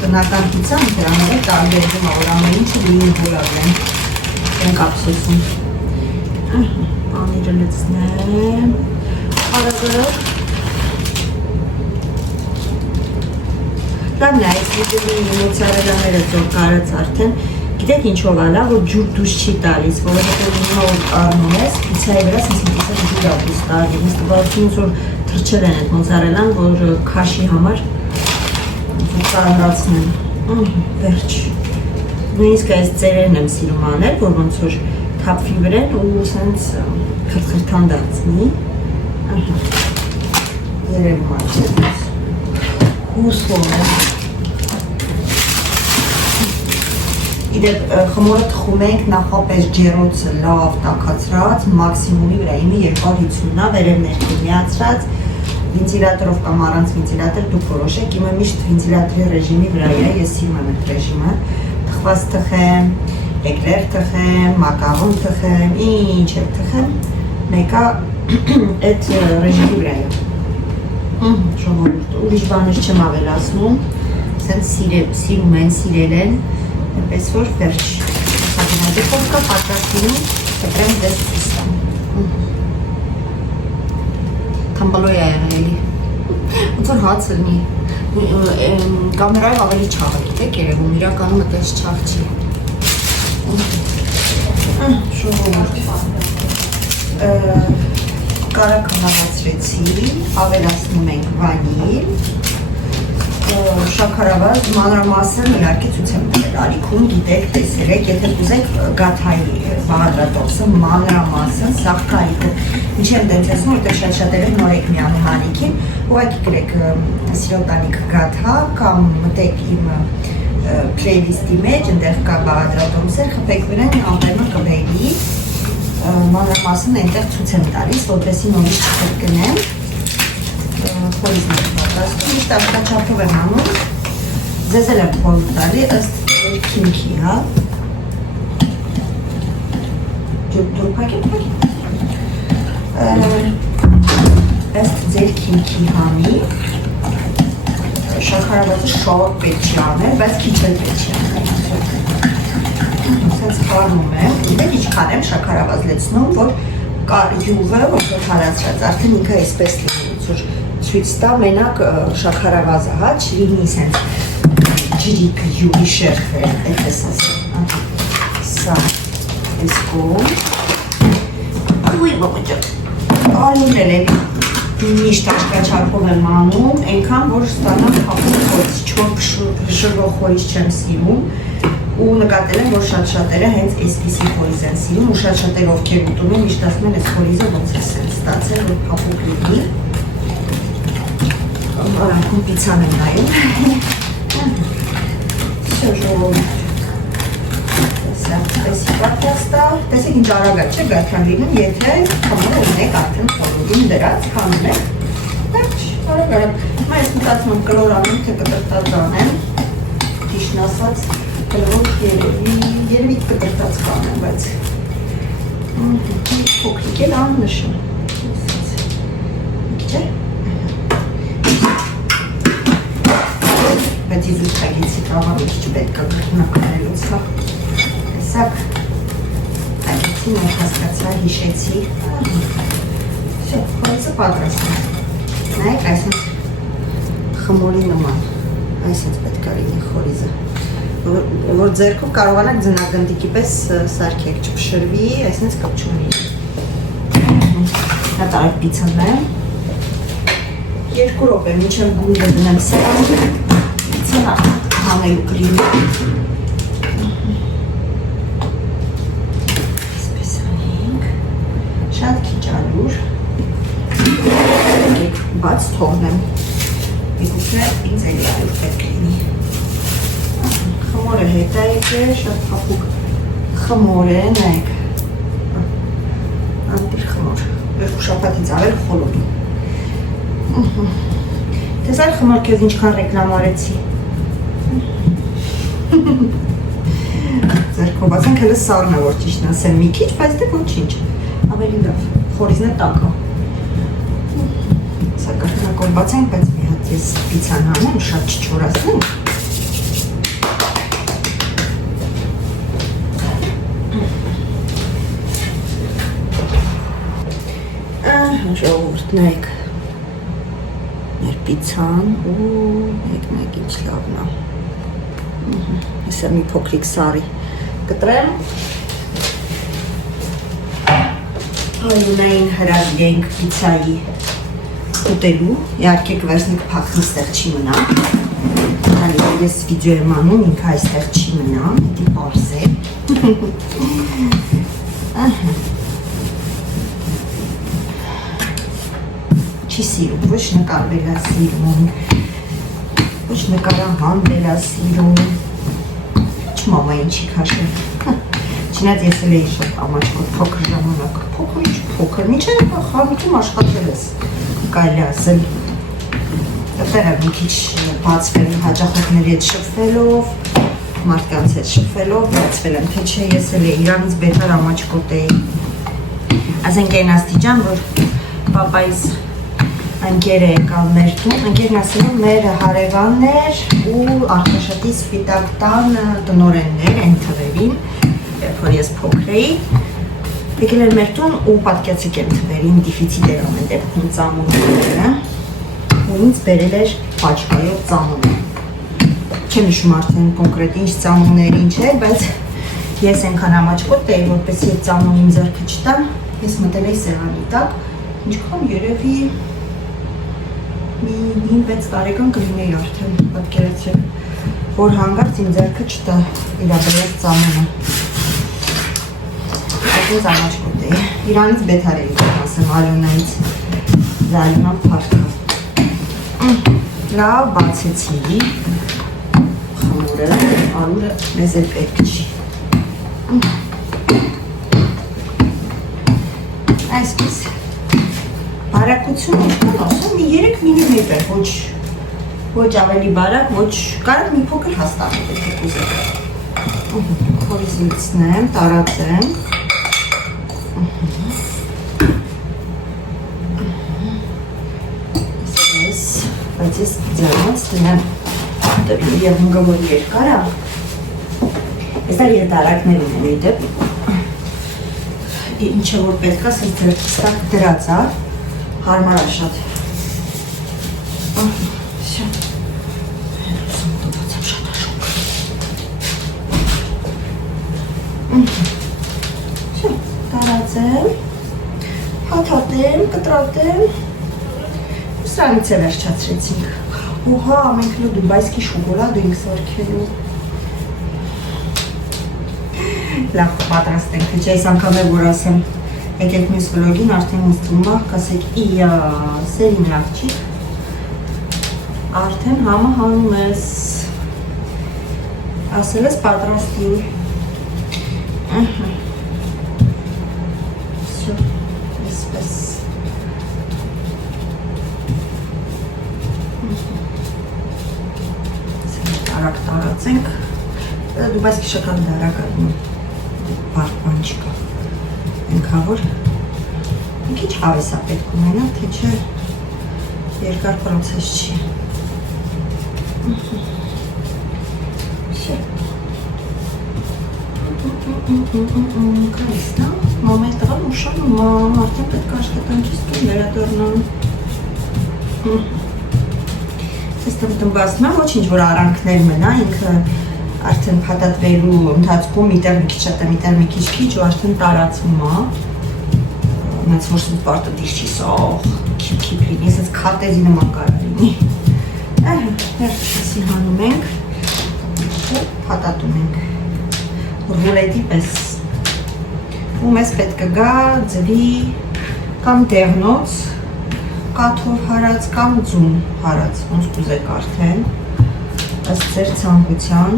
տնական պիցան դրանով է տարբերվում, որ ամեն ինչը լինի բոլավեն, ենք ափսոսում, պանիրը լցնեմ, արագ-արագ, Լավն է, այս վիդեոյի մոցարելաները ձոր կարած արդեն, գիտեք ինչով ալա, որ ջուր դուշ չի տալիս, որովհետև հիմա որ առնում ես, պիցայի վրա սենց մի պիցա ջուր ա դուս տալի, ինձ տվարությունից որ թրջել են այդ մոցարելան, որ քաշի համար կարողացնեմ, վերջ, նույնիսկ այս ծերերն եմ սիրում անել, որ ոնց որ թափվի վրեն ու սենց խրթխրթան դարձնի, երևում է չէ, հուսվում է, Իդեպ խմորը թխում ենք նախապես ջերոցը լավ տաքացրած, մաքսիմումի վրա, իմը 250-ն է, վերև ներքին միացրած, վինտիլատորով կամ առանց վինտիլատոր դուք որոշեք, իմը միշտ վինտիլատորի ռեժիմի վրա է, ես սիրում եմ այդ ռեժիմը, թխված թխեմ, էկլեր թխեմ, մակարոն թխեմ, ինչ եմ թխեմ, մեկը այդ ռեժիմի վրա է։ Ժողովուրդ, ուրիշ բաներ չեմ ավելացնում, սենց սիրում են, սիրել են, այնպես որ վերջ։ Հատոնադեքով կա պատրաստինում, կտրեմ դες պիսամ։ Թամբալոյ է էլի, ոնց որ հաց լնի, կամերայով ավելի չաղ է, գիտեք երևում, իրականում այդպես չաղ չի։ Ժողովուրդ, կարակը հավացրեցի, ավելացնում ենք վանիլ, շաքարավազ մանրամասն իհարկե ցույց եմ տվել ալիքում, գիտեք, տեսել եք, եթե կուզեք գաթայի բաղադրատոմսը մանրամասն, սաղկայիկը, ինչ եմ դենցեցնում, որտեղ շատ-շատերը նոր եք միանում հալիքին, ուղղակի գրեք սիրոտանիկ գաթա կամ մտեք իմ պլեյլիստի մեջ, այնտեղ կա բաղադրատոմսեր, խփեք վրան, անպայման կվերի, մանրամասն այնտեղ ցույց եմ տալիս, որպեսզի նորից չկրկնեմ, խորիզն եմ պատրաստում, միշտ աշխատաչափով եմ անում, ձեզ էլ եմ խորհուրդ տալի ըստ քիմքի, հա։ Դուր փակեք։ Ըստ ձեր քիմքի հանի, շաքարավազը շորտ պետք չի անել, բայց քիչ էլ պետք չի անել։ Սենց խառնում եմ, դեք ինչքան եմ շաքարավազ լցնում, որ յուղը, որ հարացրած, արդեն ինքը այսպես լինի, որ ցույց տա մենակ շաքարավազը, հա, չլինի սենց ջրիկ յուղի շերխը, այդպես ասեմ, սա այս կողմ, ուի բոմջոտ, ալուն էլ էլի, միշտ աշխատաչափով եմ անում, այնքան, որ ստանամ հապուկ խորից, չոր փշրվող խորից չեմ սիրում, ու նկատել եմ, որ շատ-շատերը հենց այսպիսի խորիզ են սիրում, ու շատ-շատերը ովքեր ուտում են, միշտ ասում են, այս խորիզը ոնց է սենց ստացել, որ հապուկ լինի, արանքում պիցան եմ նայում, Всё, ժողովուրդ, տեսի պատրաստավ, տեսեք ինչ արագ է, չէ գաթան լինում, եթե խմորը ունեք արդեն խորուրին դրած, քանում եք, արագ, հիմա ես մտածում եմ կլորանում, թե կտրտած անեմ, ճիշտն ասած, կլոր երևի կտրտած կանեմ, բայց փոքրիկ էլ աննշան, չէ, բայց իզուր թագեցի կաղավի քիչ պետք է գրհնակնելուց, հա, տեսակ, այդեցի մեր հասկացա, հիշեցի, վсё, խորիզը պատրաստ է, նայեք այսպես խմորի նման, այսպես պետք է լինի խորիզը, որ ձեռքով կարողանաք ձնագնդիկի պես սարքեք, չփշրվի, այսպես կպչում լինի, հատ արագ պիցանեմ, 2 րոպե մինչև գույնը դնեմ սեղանի, Պիցան հանելու կլինի, այսպես անենք, շատ քիչ ալյուր, բաց թողնեմ, միգուցե ինձ էլի ալյուր պետք լինի, խմորը հետա եկել, շատ հապուկ խմոր է, նայեք, անտիր խմոր, 2 շաբաթից ավել խոլոտ, տեսար խմոր քեզ ինչքան ռեկլամ արեցի, ձերքով, ասենք հելը սարն է, որ ճիշտն ասեմ մի քիչ, բայց դե ոչինչ, ավելի լավ, խորիզն է տակա, սա կրկնակով բացենք, բայց մի հատ ես պիցան հանեմ, շատ չչորացնեմ, ժողովուրդ, նայեք, մեր պիցան, մեկ ինչ լավն է, Հեսա մի փոքրիկ սարի կտրեմ, հայունային հրավիրենք պիցայի ուտելու, իհարկե կվերցնեք փակն ստեղ չի մնա, ես վիդեո եմ անում, ինքը այստեղ չի մնա, հետի պարզ է, չի սիրում, ոչ նկարվել է սիրում, ոչ նկարահանվել է սիրում, չմամային չի քաշել, չնայած ես էլ էի շատ ամաչկոտ փոքր ժամանակ, փոքր, միջ է խանութում աշխատել ես, կարելի ասել, դեռ մի քիչ բացվել հաճախորդների հետ շփվելով, մարդկանց հետ շփվելով բացվել եմ, թե չէ ես էլ Իրանից բետար ամաչկոտ էի։ Ասենք այն աստիճան, որ պապայիս ընկերը եկավ մեր տուն, ընկերն ասում մեր հարևանն էր ու Արտաշատի Սպիտակ տան տնօրեններ են թվերին, երբ որ ես փոքր էի, եկել էր մեր տուն ու պատկացիկ եմ թվերին դիֆիցիտ էր ամեն դեպքում ծամոնները ու ինձ բերել էր պաչկայով ծամոնը։ Չեմ հիշում արդեն կոնկրետ ինչ ծամոններ ինչ է, բայց ես այնքան ամաչկոտ էի, որպեսզի այդ ծամոնը իմ ձեռքը չտամ, ես մտել էի սեղանի տակ, ինչքան երևի մի 5-6 տարեկան կլինեի արդեն, պատկերացրեք, որ հանգարց իմ ձեռքը չտա իր բերած ծամոնը։ Այդպես ամաչկոտ էի։ Իրանից բետար էի, ասեմ, Ալյոնայից, Զարինան փառքը։ Լավ, բացեցի։ Արուրը մեզ էլ պետք չի։ Այսպես, բարակությունը ինչքան ասում, մի 3 միլիմետր, ոչ ավելի բարակ, ոչ կարող մի փոքր հաստատել պետք է կուզեք։ Խորից լցնեմ, տարածեմ։ Այսպես, բայց ես ձեռնոց տնեմ և հնգավոր երկար է, ես դար երդարակներ ունեմ ի դեպ, ինչը որ պետք է սենց ձերքստակ դրած է, հարմար է շատ։ Տարածեմ, հաթատեմ, կտրատեմ, սրանից է վերջացրեցինք։ Ուհա, մենք նո դուբայսկի շոկոլադ ենք սարքելու։ Լավ պատրաստենք, թե չէ այս անգամ է որ ասեմ, եկեք մյուս վլոգին արդեն ինձ թվում է, կասեք իա, սերին լավ չի։ Արդեն համը հանում ես։ Ասել ես պատրաստի։ Всё, այսպես։ Արագ տարածենք, դուբայսկի շոկոլադը արագ արվում բան չկա, ենքավոր, մի քիչ հավես է պետք ունենա, թե չէ երկար պրոցես չի։ Կայսնա, մամայ տղան ուշանում, արդեն պետք աշխատանքից տուն վերադառնան։ Ես տնբասում եմ, ոչինչ որ արանքներ մնա, ինքը արդեն փաթաթվելու ընթացքում միտեղ մի քիչ շատը, միտեղ մի քիչ քիչ ու արդեն տարածվում է։ Ունեց որ սենց պարտը դիշ չի սող, քիփ լինի, սենց քարտեզի նման կարա լինի։ Վերջացի հանում ենք ու փաթաթում ենք, ռուլետի պես։ Ու մեզ պետք է գա ձվի կամ դեղնոց, կաթով հարած կամ ձուն հարած, ոնց կուզեք արդեն, ըստ ձեր ցանկության,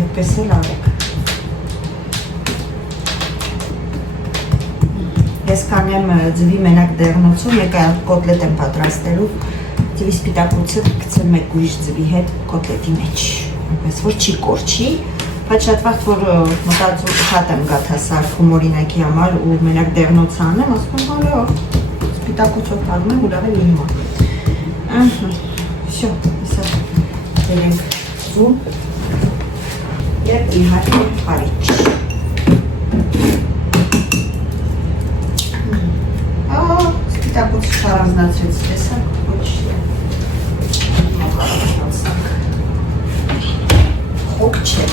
այդպես էլ արեք։ Ես կանեմ ձվի մենակ դեղնոցով, մեկ այլ կոտլետ եմ պատրաստելու, ձվի սպիտակուցը կցեմ մեկ ուրիշ ձվի հետ կոտլետի մեջ, այնպես որ չի կորչի, բայց շատ վաղտ որ մտածում շատ եմ գաթասարքում օրինակի համար ու մենակ դեղնոց անեմ, ասում եմ հալո, սպիտակուցով տանում եմ ու լավ է լինում։ Всё, իսա դերենք ձուն և իհարկե պարիչ։ Սպիտակուցը չառանձնացրեց, տեսակ, ոչ խոք չէ։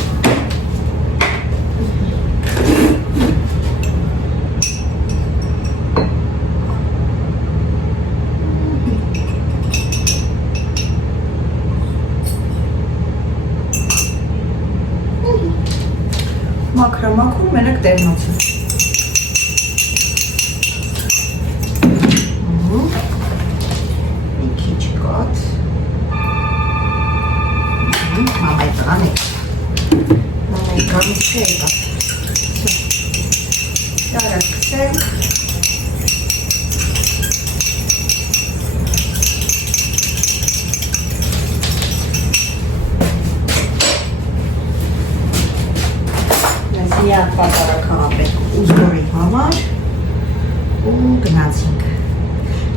Մաքրամաքրում մենակ դեղնոցը։ Մի քիչ կաթ։ Մամայ տղան է։ Մամայ տղանից չէ եկավ։ Դարակ կսենք։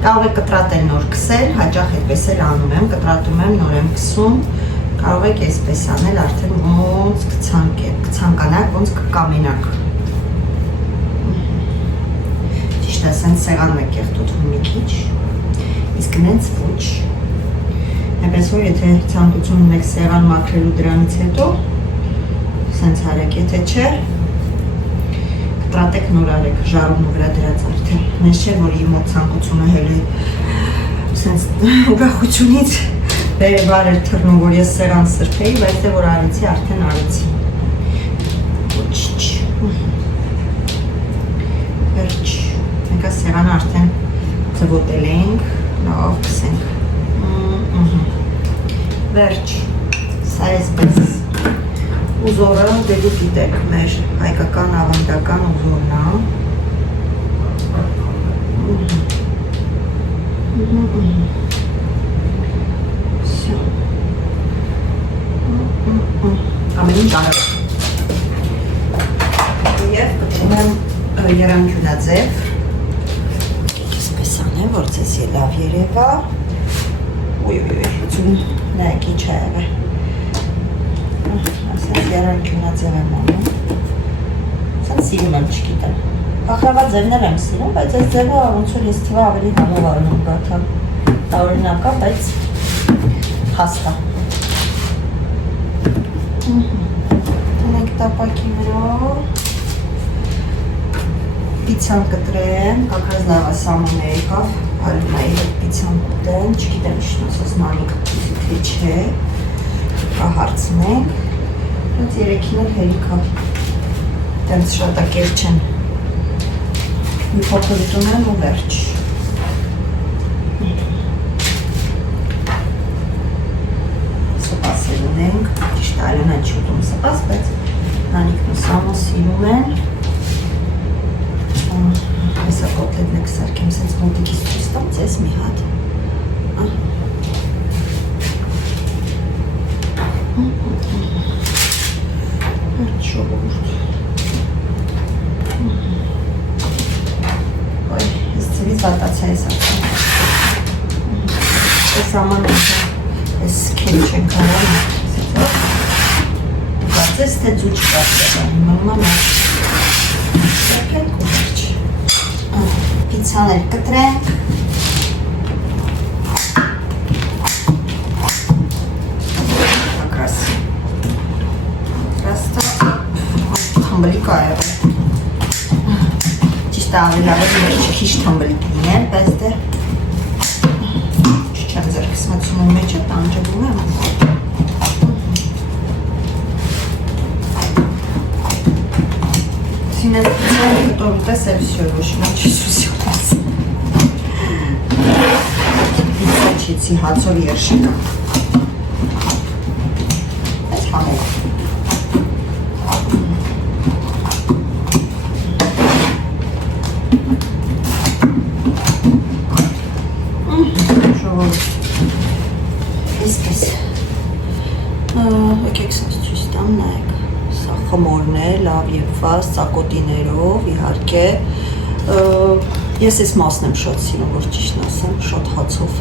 Կարող եք կտրատել նոր քսել, հաճախ այդպես էլ անում եմ, կտրատում եմ, նոր եմ քսում, կարող եք այսպես անել, արդեն ոնց կցանկանաք, ոնց կկամենաք։ Ճիշտ է, սենց սեղանում եք կեղտոթում մի քիչ, իսկ նենց ոչ։ Այնպես որ եթե ցանկություն ունեք սեղան մաքրելու դրանից հետո, սենց արեք, եթե չէ, կտրատեք նոր արեք, ժարունու վրա դրած արդեն։ Նենց չէ, որ իմ մոտ ցանկությունը հել է սենց ուրախությունից բար էր թռնում, որ ես սեղան սրբեի, բայց դե որ արեցի, արդեն արեցի։ Ոչինչ։ Վերջ։ Մենք այս սեղանը արդեն ձվոտել ենք, լավ կսենք։ Վերջ։ Սա էսպես։ Ուզորը, դե դուք գիտեք, մեր հայկական ավանդական ուզորն է։ Ամեն ինչ արել։ Եվ կտրում եմ երանքյունաձև։ Այսպես անեմ, որ ձեզ լավ երևա։ Ուй, նայեք ինչ ա եղել։ Ասենց երանքյունաձև եմ անում։ Ասենց սիրում եմ, չգիտեմ։ Փախրավա ձևներ եմ սիրում, բայց այս ձևը ոնց որ ես թվա ավելի համով անում գաթա։ Տարօրինակ է, բայց հաստ է։ Տնենք տապակի վրա։ Պիցան կտրեմ, կակրած լավա սամոն է եկավ, Ալինայի հետ պիցան կուտեմ, չգիտեմ իշն ասոս նանիք թե չէ, կահարցնենք, բայց երեքին էլ հերիք է, տենց շատակեր չեն, մի փոքր ուտում եմ ու վերջ։ Սպասել ունենք, ճիշտ Ալինան չի ուտում սպաս, բայց նանիքն ու սամոն սիրում են, Հեսա կոտլետն եք սարքեմ, սենց մոտիկից թույս տամ, ձեզ մի հատ։ Շողորդ։ Ոյ, ես ձևից վատացա ես արդեն։ Ես աման ես քել չեն կարան։ Բացես թե ձու չկարդեմ, նորմալ է։ Սարքենք ու վերջ։ Պիցաներ կտրենք։ Կակրաս։ Կրաստա թամբլիկ այրը։ Ճիշտ ավելի լավ է վերջ քիչ թամբլիկ լինեն, բայց դե չեմ ձերքս մտցնում մեջը, տանջվում եմ։ Սինեն պիցան կտոր ուտես էլ վսյո, ոչ մաչ իսուսյո տաս։ Պիցա չիցի հացով երշիկա։ Այս համով։ Շողորդ։ Իսպես։ Եկեք սաս ճույս տամ նայեք։ Սա խմորն է, լավ եվված, ծակոտիներով, իհարկե, ես ես մասն եմ շոտ սիրում, որ ճիշտն ասեմ, շոտ հացով,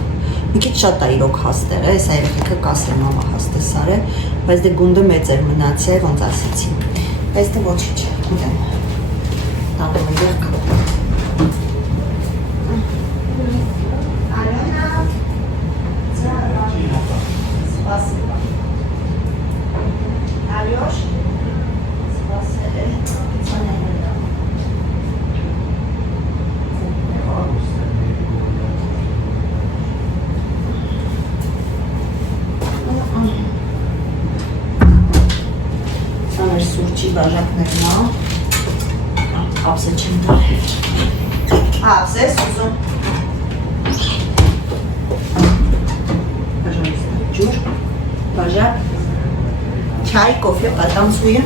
մի քիչ շատ է իրոք հաստեր է, ես այրեխիքը կասեմ ամա հաստ է սար է, բայց դե գունդը մեծ էր մնացել, ոնց ասեցի, բայց դե ոչիչ, ուտեմ, տանում եմ եղկա։ Սուրճի բաժակներն է, ապսը չեմ դարել, ապս ես ուզում, ջուր, բաժակ, չայ, կոֆե, պատանցույն,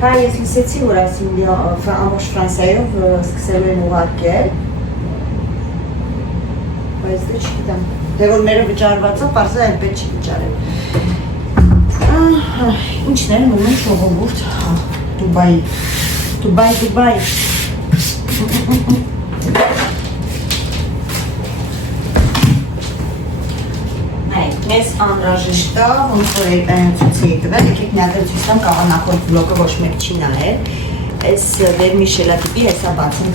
Հա, ես լսեցի, որ ասին ամբողջ Ֆրանսիայով սկսելու են ուղարկել, բայց դե չգիտեմ, դե որ մերը վճարվածա, պարզը այլ պետ չի վճարել։ Ինչն էր մնում ժողովուրդ, Դուբայ։ Մեզ անհրաժեշտ է, ոնց որ ցույցի եք տվել, եկեք մի հատ ցույց տամ, կարող նախորդ վլոգը ոչ մեկ չի նայել։ Այս վերմիշելա տիպի հեսա բացեմ։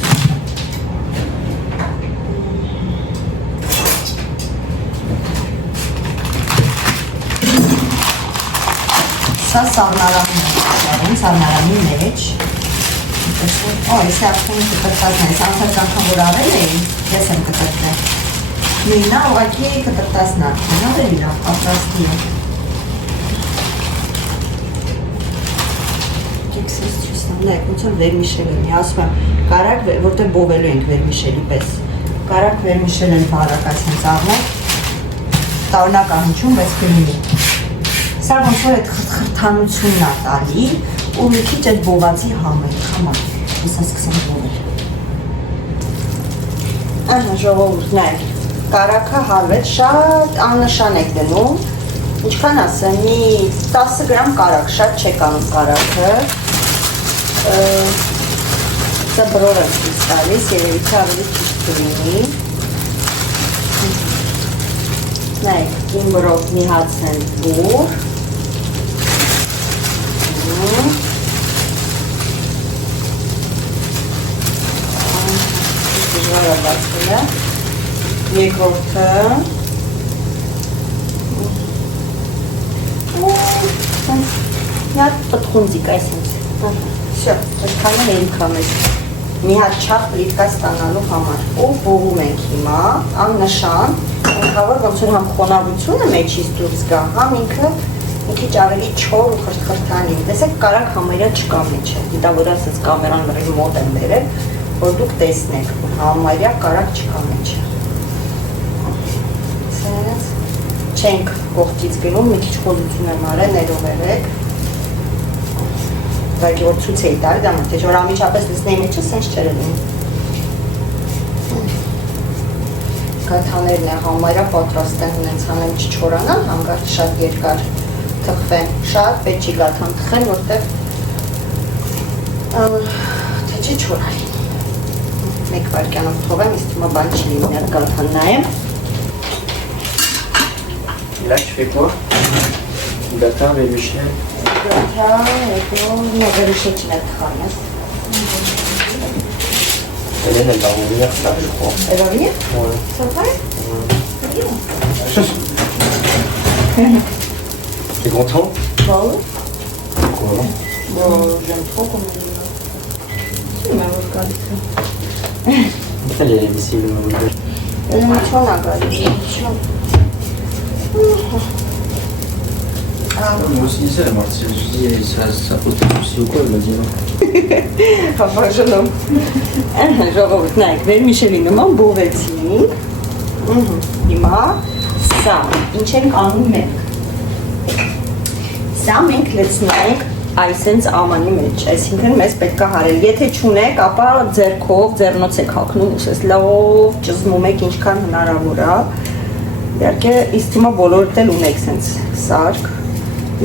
Սա սառնարանի մեջ։ Այս արդեն կտրտածն է, անցած անգամ որ արել էի, ես եմ կտրտել։ Մինա ուղղակի կտրտածն արդեն, ավելի լավ, պատրաստի է։ Եկսես ցույց տամ, նայեք, ոնց որ վերմիշել եմ, ասում եմ, կարակ, որտեղ բովելու ենք վերմիշելի պես։ Կարակ վերմիշել են բարակած հենց առնել, տարօրինակ հնչում, բայց կլինի։ Սա ոնց որ այդ խրթխրթանությունն է տալի ու մի քիչ այդ բովածի համար։ Հեսա սկսեմ բովել։ Ահա ժողովուրդ, նայեք։ Կարակը հարվեց, շատ աննշան եք դնում, ինչքան ասեմ, մի 10 գրամ կարակ, շատ չեք անում կարակը, սա բրոր եմ ցույց տալիս, երևիցի ավելի ճիշտ կլինի, նայեք, իմ բրով մի հաց են բուր, դժվար է բացվելը, երկրորդը մի հատ պտխունձիկ այս հենց շո, այդքանը ներիքա մեջ մի հատ չափ պլիտկա ստանալու համար ու բովում ենք հիմա աննշան ընկավոր ոնց որ համ խոնավությունը մեջից դուրս գա համ ինքը մի քիչ ավելի չոր ու խրթխրթանի տեսեք կարակ համարյա չկա մեջը դիտա որ ասած կամերան վրի մոտ եմ բերել որ դուք տեսնեք համարյա կարակ չկա մեջը չենք կողքից գնում, մի քիչ խոզություն եմ արել, ներողերեք Դայքի որ ցույց էի տալի, դա մտեջ, որ ամիջապես լսնեի մեջը սենց չեր լինի Գաթաներն է համարյա պատրաստ են հենց հանեմ չչորանան, հանգարտ շատ երկար թխվեն, շատ պետք չի գաթան թխել, որտեղ թե չի չորալ Մեկ վարկյանով թողեմ, իսկ հիմա բան չի լինի, այդ գաթան նայեմ Là, tu fais quoi? Gratin, vermicelle. Gratin, non, vermicelle, tu mets le Hélène, elle va revenir, ça, je crois. Elle va venir? Ouais. Ça va? T'es content? Bah oui. Pourquoi? Bon, j'aime trop comme on dit. Tu m'as regardé ça. Elle est ici, le mauvais. Elle m'a trop regardé. Moi aussi, ça, la Martine, je dis, ça pose des soucis ou quoi, elle m'a dit non. Հավաժնում ժողովուրդ նայեք վերմիշելի նման բովեցինք հիմա սա ինչ ենք անում մենք սա մենք լցնենք այսենց ամանի մեջ այսինքն մեզ պետք է հարել եթե չունեք ապա ձեռքով ձեռնոց եք հագնում ուսես լավ ճզմում եք ինչքան հնարավոր է իհարկե իսկ հիմա բոլորդ էլ ունեք սենց սարք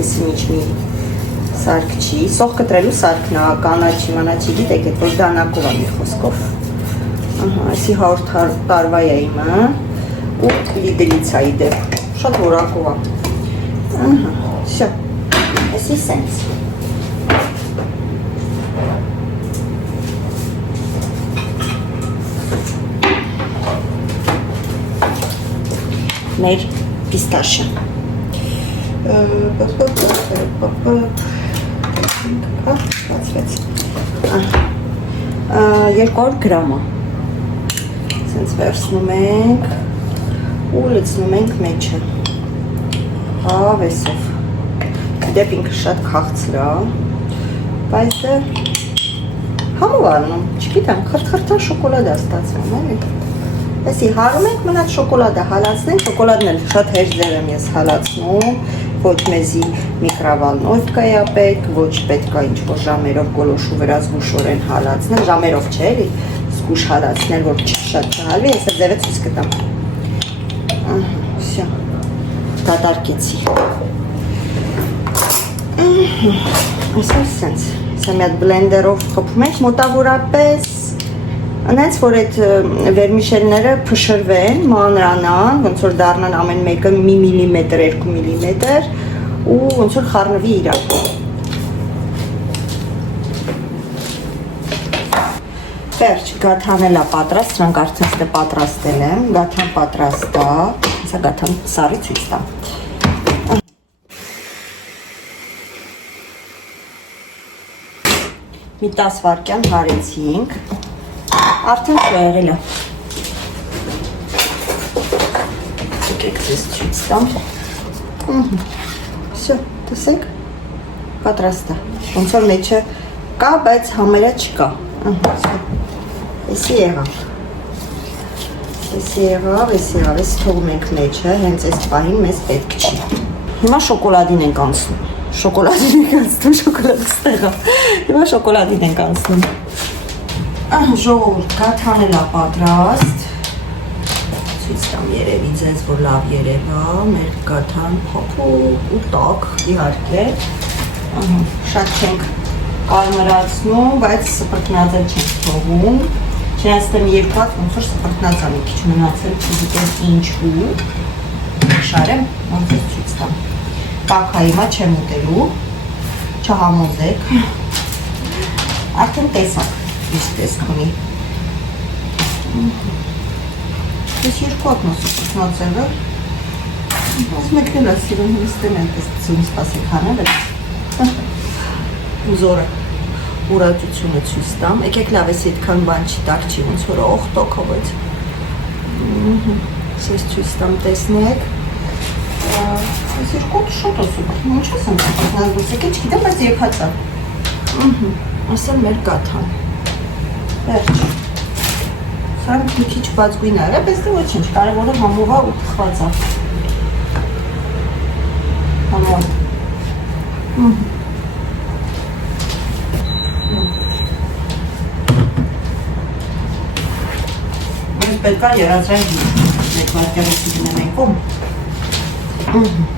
եսի միջ մի Սարք չի, սող կտրելու սարքն է, կանաչի, մանաչի, գիտեք էդ, որ դանակով է մի խոսքով Այսի 100 տարվա է իմը ու լիդրից է իդեպ, շատ որակով է Շո, այսի սենց Մեր պիստաշը Բացվեց 200 գրամը Սենց վերցնում ենք ու լցնում ենք մեջը Հավեսով Դեպ ինքը շատ քաղցր է Բայց համով արնում Չգիտեմ, խրթխրթան շոկոլադ է ստացվում էլի Էսի հարում ենք, մնաց շոկոլադը հալացնենք, շոկոլադն էլ շատ հեշտ ձև եմ ես հալացնում, ոչ մեզի միկրովալնովկա է պետք, ոչ պետք է ինչ-որ ժամերով գոլոշու վրա զգուշորեն հալացնել, ժամերով չէ, էլի զգուշ հալացնել, որ շատ չհալվի, հեսա ձևը ցույց կտամ։ Всё, դատարկեցի։ Ասենց, սա մի հատ բլենդերով խփում ենք, մոտավորապես Անց որ այդ վերմիշելները փշրվեն, մանրանան, ոնց որ դառնան ամեն մեկը մի միլիմետր, 2 միլիմետր ու ոնց որ խառնվի իրար։ Վերջ, գաթան էլ է պատրաստ, սրանք արդեն ստե պատրաստել եմ, գաթան պատրաստ է, հեսա գաթան սարի ցույց տամ։ Մի 10 վայրկյան հարեցինք։ Արդեն շոյեղել է։ Եկեք ձեզ ցույց տամ։ Всё, տեսեք։ Պատրաստ է։ Ոնց որ մեջը կա, բայց համերը չկա։ Էսի եղավ։ Էսի թողում ենք մեջը, հենց այս պահին մեզ պետք չի։ Հիմա շոկոլադին ենք անցնում։ Շոկոլադը ստեղա։ Հիմա շոկոլադին ենք անցնում։ Ժողովուրդ, գաթան էլ է պատրաստ։ Ցույց տամ երևի ձեզ, որ լավ երևա, մեր գաթան փոփուկ ու տաք, իհարկե։ Շատ չենք կարմրացնում, բայց սպրտնած էլ չենք թողում։ Չնայած դեմ երկու հատ ոնց որ սպրտնած է մի քիչ մնացել, չգիտեմ ինչու։ Շարեմ, ոնց է ցույց տամ։ Տաքը հիմա չեմ ուտելու, չհամոզեք։ Արդեն տեսակ։ Իսկ տեսք ունի։ Ես երկու հատ սպրտնացել է։ Ոս մեկն էլ է սիրում, նստեմ այնպես ծում սպասեք հանել է։ Զորը ուրացությունը ցույց տամ, եկեք լավ էս այդքան բան չի տակ չի, ոնց որ օխտոքով այդ։ Ես ցույց տամ տեսնեք։ Ես երկու շոտ ասում, ինչ ասեմ, նա դուսեք չգիտեմ, բայց եկած է։ Ասեմ մեր գաթան։ Վերջ։ Սրանք մի քիչ բաց գույն է, բայց դե ոչինչ, կարևորը համովա ու թխված է։ Համով։ Մենք պետք է երազրել մեկ վարկյանեցի դինեմ ենք ում։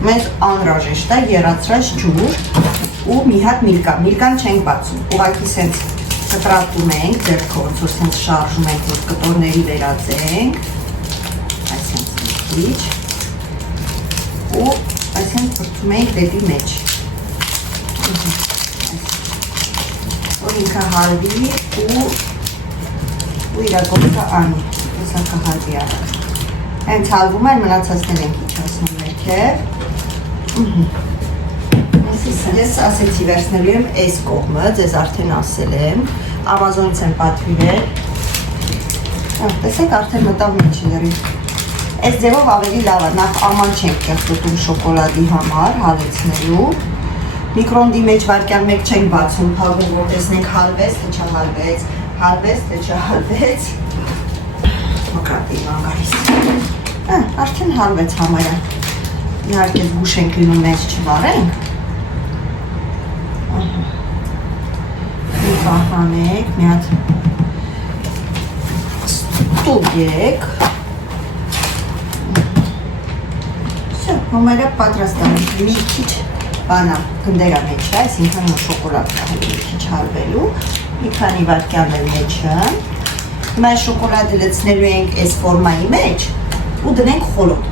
Մենք անհրաժեշտ է երացրած ջուր ու մի հատ միլկա։ Միլկան չենք բացում, ուղղակի սենց կտրատում ենք, ձեռքով, որ սենց շարժում ենք, որ կտորների վերածենք, այսենց քիչ ու այսենց բրծում ենք դեպի մեջ։ Որ ինքը հալվի ու իրագործը անի, եսա կհալվի արակ։ Հենց հալվում են, մնացածներ ենք իջացնում ներքև։ Ես ասեցի վերցնելու եմ այս կողմը, ձեզ արդեն ասել եմ, ավազոնից եմ պատվիրել։ Տեսեք արդեն մտավ մեջիների։ Այս ձևով ավելի լավ է, նախ աման չենք կեղտոտում շոկոլադի համար, հալեցնելու։ Միկրոնդի մեջ վարկյան մեկ չենք բացում, փակում, որ տեսնենք հալվեց, թե չհալվեց, հալվեց, թե չհալվեց։ Մոկրատի մանգարիս։ Արդեն հալվեց համարը։ Իհարկե զգուշ ենք լինում մեծ չվարենք։ Մի պահանեք, մի հատ ստուգեք։ Всё, համարը պատրաստ է, մի քիչ բանա գնդերա մեջ է, այսինքն շոկոլադ մի քիչ հալվելու, մի քանի վայրկյան էլ մեջը։ Հիմա շոկոլադը լցնելու ենք այս ֆորմայի մեջ ու դնենք խոլոտ։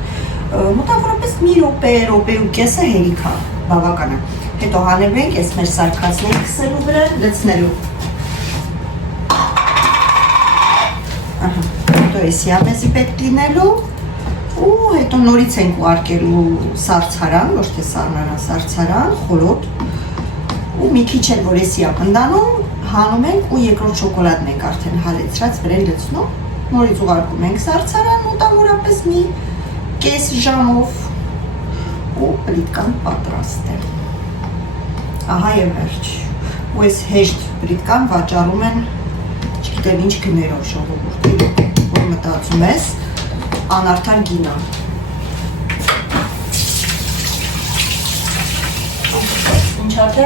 Մոտավորապես մի րոպե ու կեսը հերիք է, բավական է։ Հետո հանելու ենք, այս մեր սարքածն ենք քսելու վրա, լցնելու։ Հետո էսի ամեսի պետք լինելու ու հետո նորից ենք ուարկելու սարցարան, ոչ թե սառնարան, սարցարան, խոլոտ ու մի քիչ էլ որ էսի ակնդանում, հանում ենք ու երկրորդ շոկոլադն ենք արդեն հալեցրած վրան լցնում, նորից ուղարկում ենք սարցարան, մոտավորապես մի կես ժամով ու պլիտկան պատրաստ է։ Ահա եւ վերջ։ Ու այս հեշտ պլիտկան վաճառում են, չգիտեմ ինչ գներով ժողովուրդ, որ մտածում ես, անարդար գինա։ Ինչա՞ թե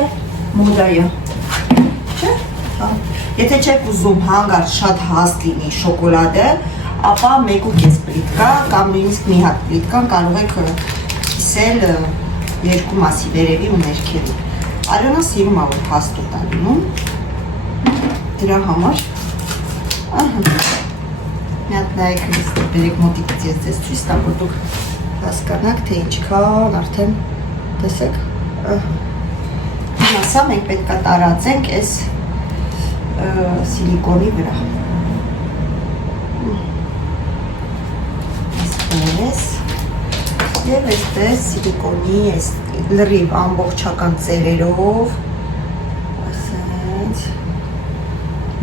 մոդայը։ Չէ՞։ Հա։ Եթե չեք ուզում հանգարտ շատ հաստ լինի շոկոլադը, ապա 1.5 պլիտկա կամ նույնիսկ մի հատ պլիտկան կարող եք կիսել երկու մասի վերևի ու ներքևի։ Արյունը սիրում է որ հաստ ուտա լինում։ Դրա համար մի հատ նայեք լիստը բերեք մոտիկից ես ձեզ ցույց տամ, որ դուք հասկանաք, թե ինչքան արդեն տեսեք։ Մասա մենք պետք է տարածենք այս սիլիկոնի վրա։ Այսպես եւ այսպես սիլիկոնի այս լրիվ ամբողջական ծերերով ասենց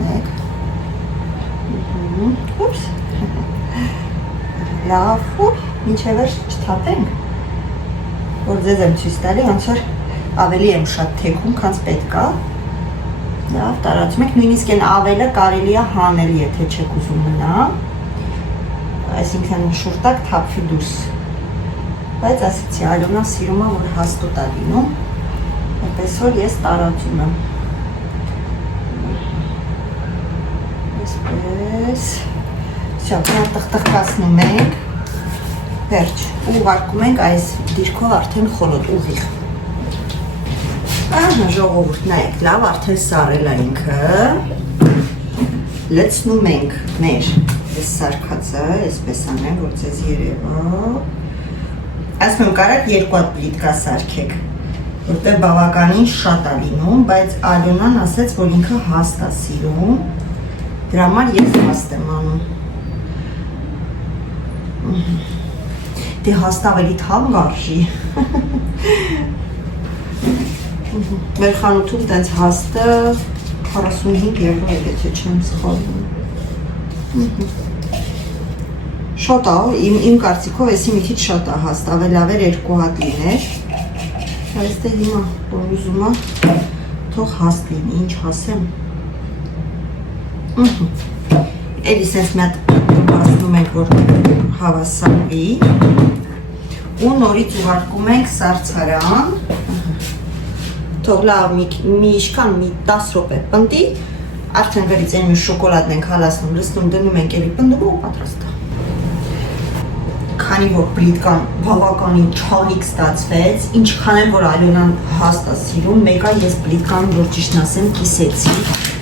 մեկ Ուպս լավ ու մինչև վերջ չթափենք, որ ձեզ եմ ցույց տալի, ոնց որ ավելի եմ շատ թեքում, քան պետք է։ Լավ, տարածում եք, նույնիսկ այն ավելը կարելի է հանել, եթե չեք ուզում մնա, այսինքն շուրտակ թափվի դուրս։ Բայց ասեցի, Ալոնա սիրում է, որ հաստ ուտա լինում, այնպես որ ես տարածում եմ։ Այսպես Շա, տղտղկացնում ենք, վերջ, ու ուղարկում ենք այս դիրքով արդեն խոլոտ ուղիղ։ Ահա ժողովուրդ, նայեք, լավ արդեն սարել է ինքը, լցնում ենք մեր այս սարքածը, այսպես անեմ, որ ձեզ երևա, ասում եմ կարակ 2 հատ պլիտկա սարքեք, որտեղ բավականին շատ է լինում, բայց Ալյոնան ասեց, որ ինքը հաստ է սիրում, դրա համար ես հաստ եմ անում։ Դե հաստ ավելի թանկ արժի։ Մեր խանութում տենց հաստը 45 եվրո է, եթե չեմ սխալվում։ Շատ է, իմ կարծիքով էսի մի քիչ շատ է հաստ, ավելավեր 2 հատ լիներ։ Բայց դե հիմա որ ուզում է, թող հաստ լինի, ինչ հասեմ։ Էլի սենց մի հատ բացնում ենք, որ հավասարվի ու նորից ուղարկում ենք սառցարան, թող լավ մի իշքան մի 10 րոպե պնդի, արդեն վերից այն մի շոկոլադն ենք հալացնում, լցնում, դնում ենք էլի պնդում ու պատրաստ է։ Քանի որ պլիտկան բավականին չանիկ ստացվեց, ինչքան էլ որ Ալյոնան հաստ է սիրում, մեկը ես պլիտկան որ ճիշտն ասեմ կիսեցի,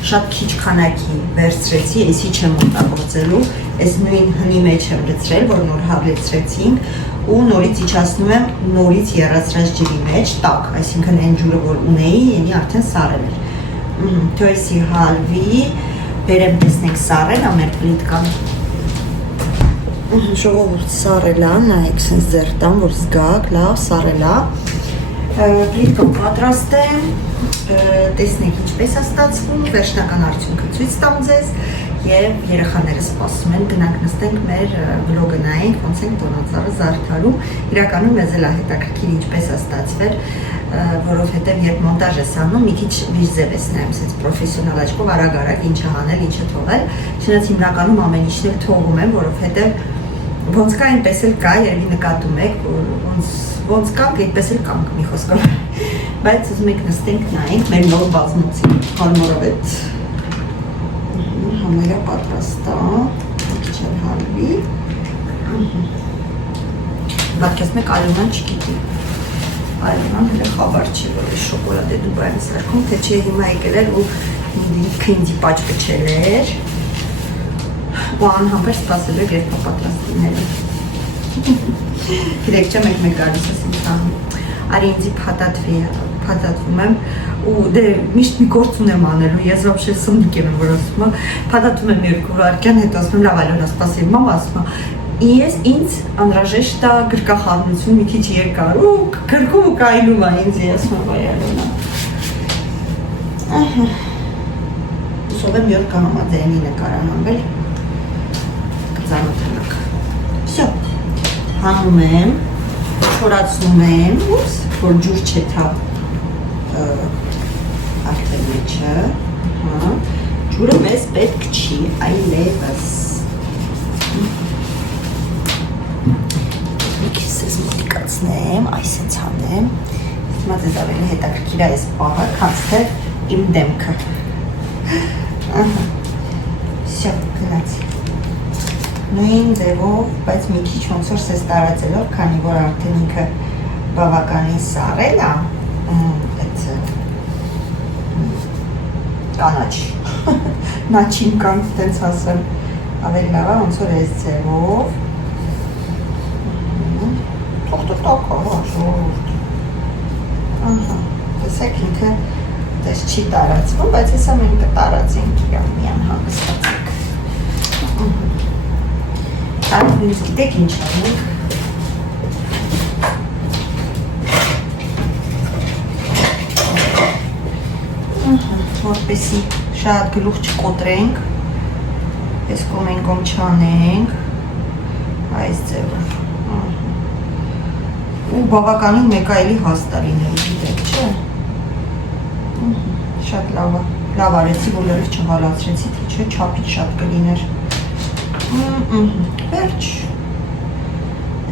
շատ քիչ քանակի վերցրեցի, էսի չեմ օգտագործելու, այս նույն հնի մեջ եմ լցրել, որ նոր հավլեցրեցինք ու նորից իջացնում եմ նորից եռացրած ջրի մեջ, տաք, այսինքն այն ջուրը որ ունեի, ելի արդեն սառել էր։ Թող էսի հալվի, բերեմ տեսնենք սառել է մեր պլիտկան։ Ժողովուրդ սառել է, նայեք սենց ձեռտան, որ զգաք, լավ սառել է։ Պլիտկան պատրաստ է, տեսնենք ինչպես է ստացվում, վերջնական արդյունքը ցույց տամ ձեզ եւ երեխաները սպասում են, գնանք նստենք մեր վլոգը նայենք, ոնց ենք տոնածառը զարդարում։ Իրականում մեզ էլ է հետաքրքիր ինչպես է ստացվել, որովհետեւ երբ մոնտաժ ես անում, մի քիչ վիժձև ես նայում, ասես պրոֆեսիոնալ աչքով արագ-արագ ինչը հանել, ինչը թողել։ Չնայած հիմնականում ամեն ինչն էլ թողում եմ, որովհետեւ ոնց կա այնպես էլ կա, երևի նկատում եք, ոնց կա, այդպես էլ կանք մի խոսքով։ Բայց ուզում եք նստենք նայենք մեր նոր բազմոցին, հարմարավետ համերա պատրաստ է, մի քիչ էլ հալվի։ Բայց մեկ Ալյոնան չգիտի։ Ալյոնան հենց խաբար չի, որ այս շոկոլադը Դուբայում սարքում, թե չէ հիմա եկել էր ու ինձ պաճկը չել էր։ Ու անհամբեր սպասել եք երբ պատրաստ լինելու։ Գիտեք չէ մեկ գալիս ես ինձ հանում։ Արի ինձի փաթաթվում եմ ու դե միշտ մի գործ ունեմ անելու, ես вообще սնդիկ եմ որ ասում եմ, փաթաթվում եմ 2 վայրկյան, հետո ասում եմ լավ Ալյոնա սպասի, մամա ասում է ես ինձ անհրաժեշտ է գրկախառնություն մի քիչ երկար ու գրկում ու կայնում է ինձ, ես ասում եմ վայ Ալյոնա։ Ահա։ Ուսով եմ յոր կհամաձայնի նկարանալ, կծանոթանանք։ Всё։ Հանում եմ, չորացնում եմ, ուպս, որ ջուր չեթա արդեն մեջը, ջուրը մեզ պետք չի, այլևս։ Ես մոտիկացնեմ, այսպես անեմ։ Հիմա ձեզ ավելի հետաքրքիր է այս պահը, քան թե իմ դեմքը։ Ահա։ Всё, գնաց։ Նույն ձևով, բայց մի քիչ ոնց որ սես տարածելով, քանի որ արդեն ինքը բավականին սառել է, այդ կանաչ, նաչին կան, տենց ասեմ, ավելի լավ է, ոնց որ այս ձևով, թող, ժողովուրդ, ահա, տեսեք ինքը տես չի տարածվում, բայց հեսա մենք կտարածենք միան հանգստացեք, այդ նույնս գիտեք ինչ անենք, որպեսի շատ գլուխ չկոտրենք, ես կոմենկոմ չանենք, այս ձևով, ու բավականին մեկ այլի հաստարինել, գիտեք, չէ, շատ լավ արեցի, որ լրիվ չհալացրեցի, թե չէ, չապից շատ կլիներ, վերջ,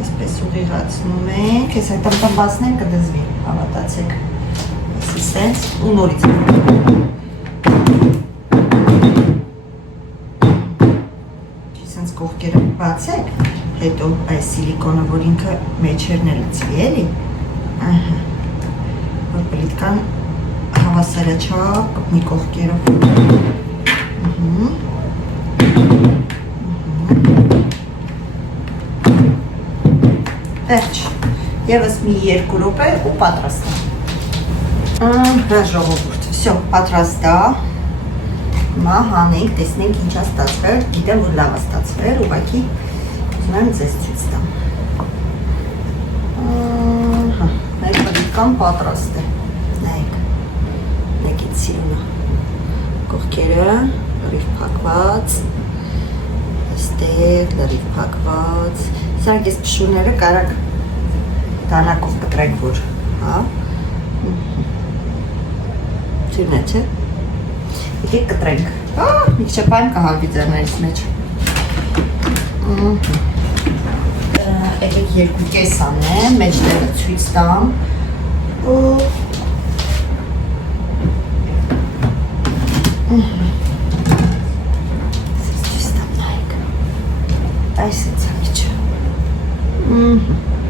այսպես ուղիղացնում ենք, ես այդ ըմպամբասնեն կդզվի, հավատացեք, եսի սենց, ու նորից կողքերը բացեք, հետո այս սիլիկոնը, որ ինքը մեջերն է լծվի, էլի, որ պլիտկան հավասարաչափ կպնի կողքերով, վերջ, եվս մի 2 րոպե ու պատրաստ է, ժողովուրդ, վсё, պատրաստ է, հիմա հանենք, տեսնենք ինչ է ստացվել, գիտեմ, որ լավ է ստացվել, ուղղակի ուզում եմ ձեզ ցույց տամ։ Մեր պլիտկան պատրաստ է, նայեք, եկեք սիրունը, կողքերը լրիվ փակված, այստեղ լրիվ փակված, սրանք ես փշուրները կարակ դանակով կտրենք, որ, հա, ծույրն է, չէ։ Եկեք կտրենք, մի քիչ պայմ կհալվի ձեռներից մեջ, եկեք 2 կես անեմ, մեջտեղը ցույց տամ, ցույց տամ նայեք, այս է ցավիչը,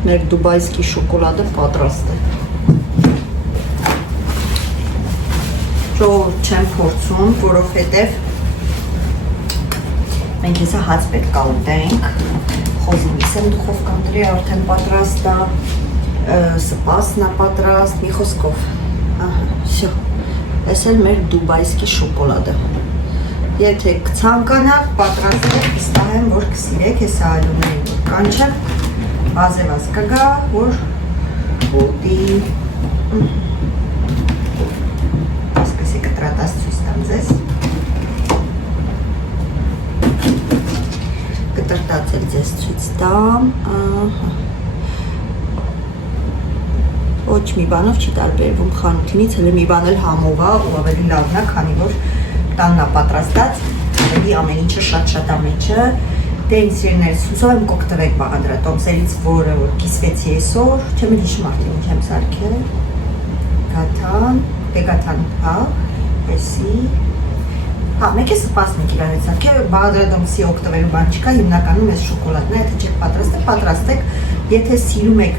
մեր դուբայսկի շոկոլադը պատրաստ է, ժողովուրդ չեմ փորձում, որովհետև մենք հեսա հաց պետք է ուտենք, խոզինիս եմ դուխովկան դրի արդեն պատրաստ է, սպասն է պատրաստ, մի խոսքով, վсё, այս էլ մեր դուբայսկի շոկոլադը, եթե կցանկանաք, պատրաստեք, վստահ եմ, որ կսիրեք, հեսա այլուներին, որ կանչեմ, վազևազ կգա, որ ուտի, կտրատած ցույց տամ ձեզ, կտրտած էլ ձեզ ցույց տամ, ոչ մի բանով չի տարբերվում խանութինից, հələ մի բան էլ համով է ու ավելի լավն է, քանի որ տանն է պատրաստած, ավելի ամեն ինչը շատ է մեջը, դեն սիրներս, հուսով եմ կօգտվեք բաղադրատոմսերից, որը որ կիսվեցի այսօր, չեմ հիշում արդեն ինչ եմ սարքել, գաթան, հա, եսի, հա, մեկ է սպասնեք իրարից սարքել, բաղադրատոմսի օգտվելու բան չկա, հիմնականում ես շոկոլադն է, եթե չեք պատրաստեք, եթե սիրում եք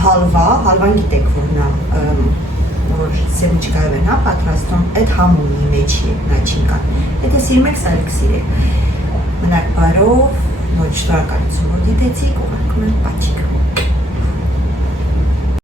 հալվա, հալվան գիտեք, որ սեմուչկայով են, հա, պատրաստում, այդ համունի մեջի նաչինկան, եթե սիրում եք, սարեք սիրեք, մնաք բարով, ոչ շնորհակալություն, որ դիտեցիք, ուղարկում եմ պաչիկ։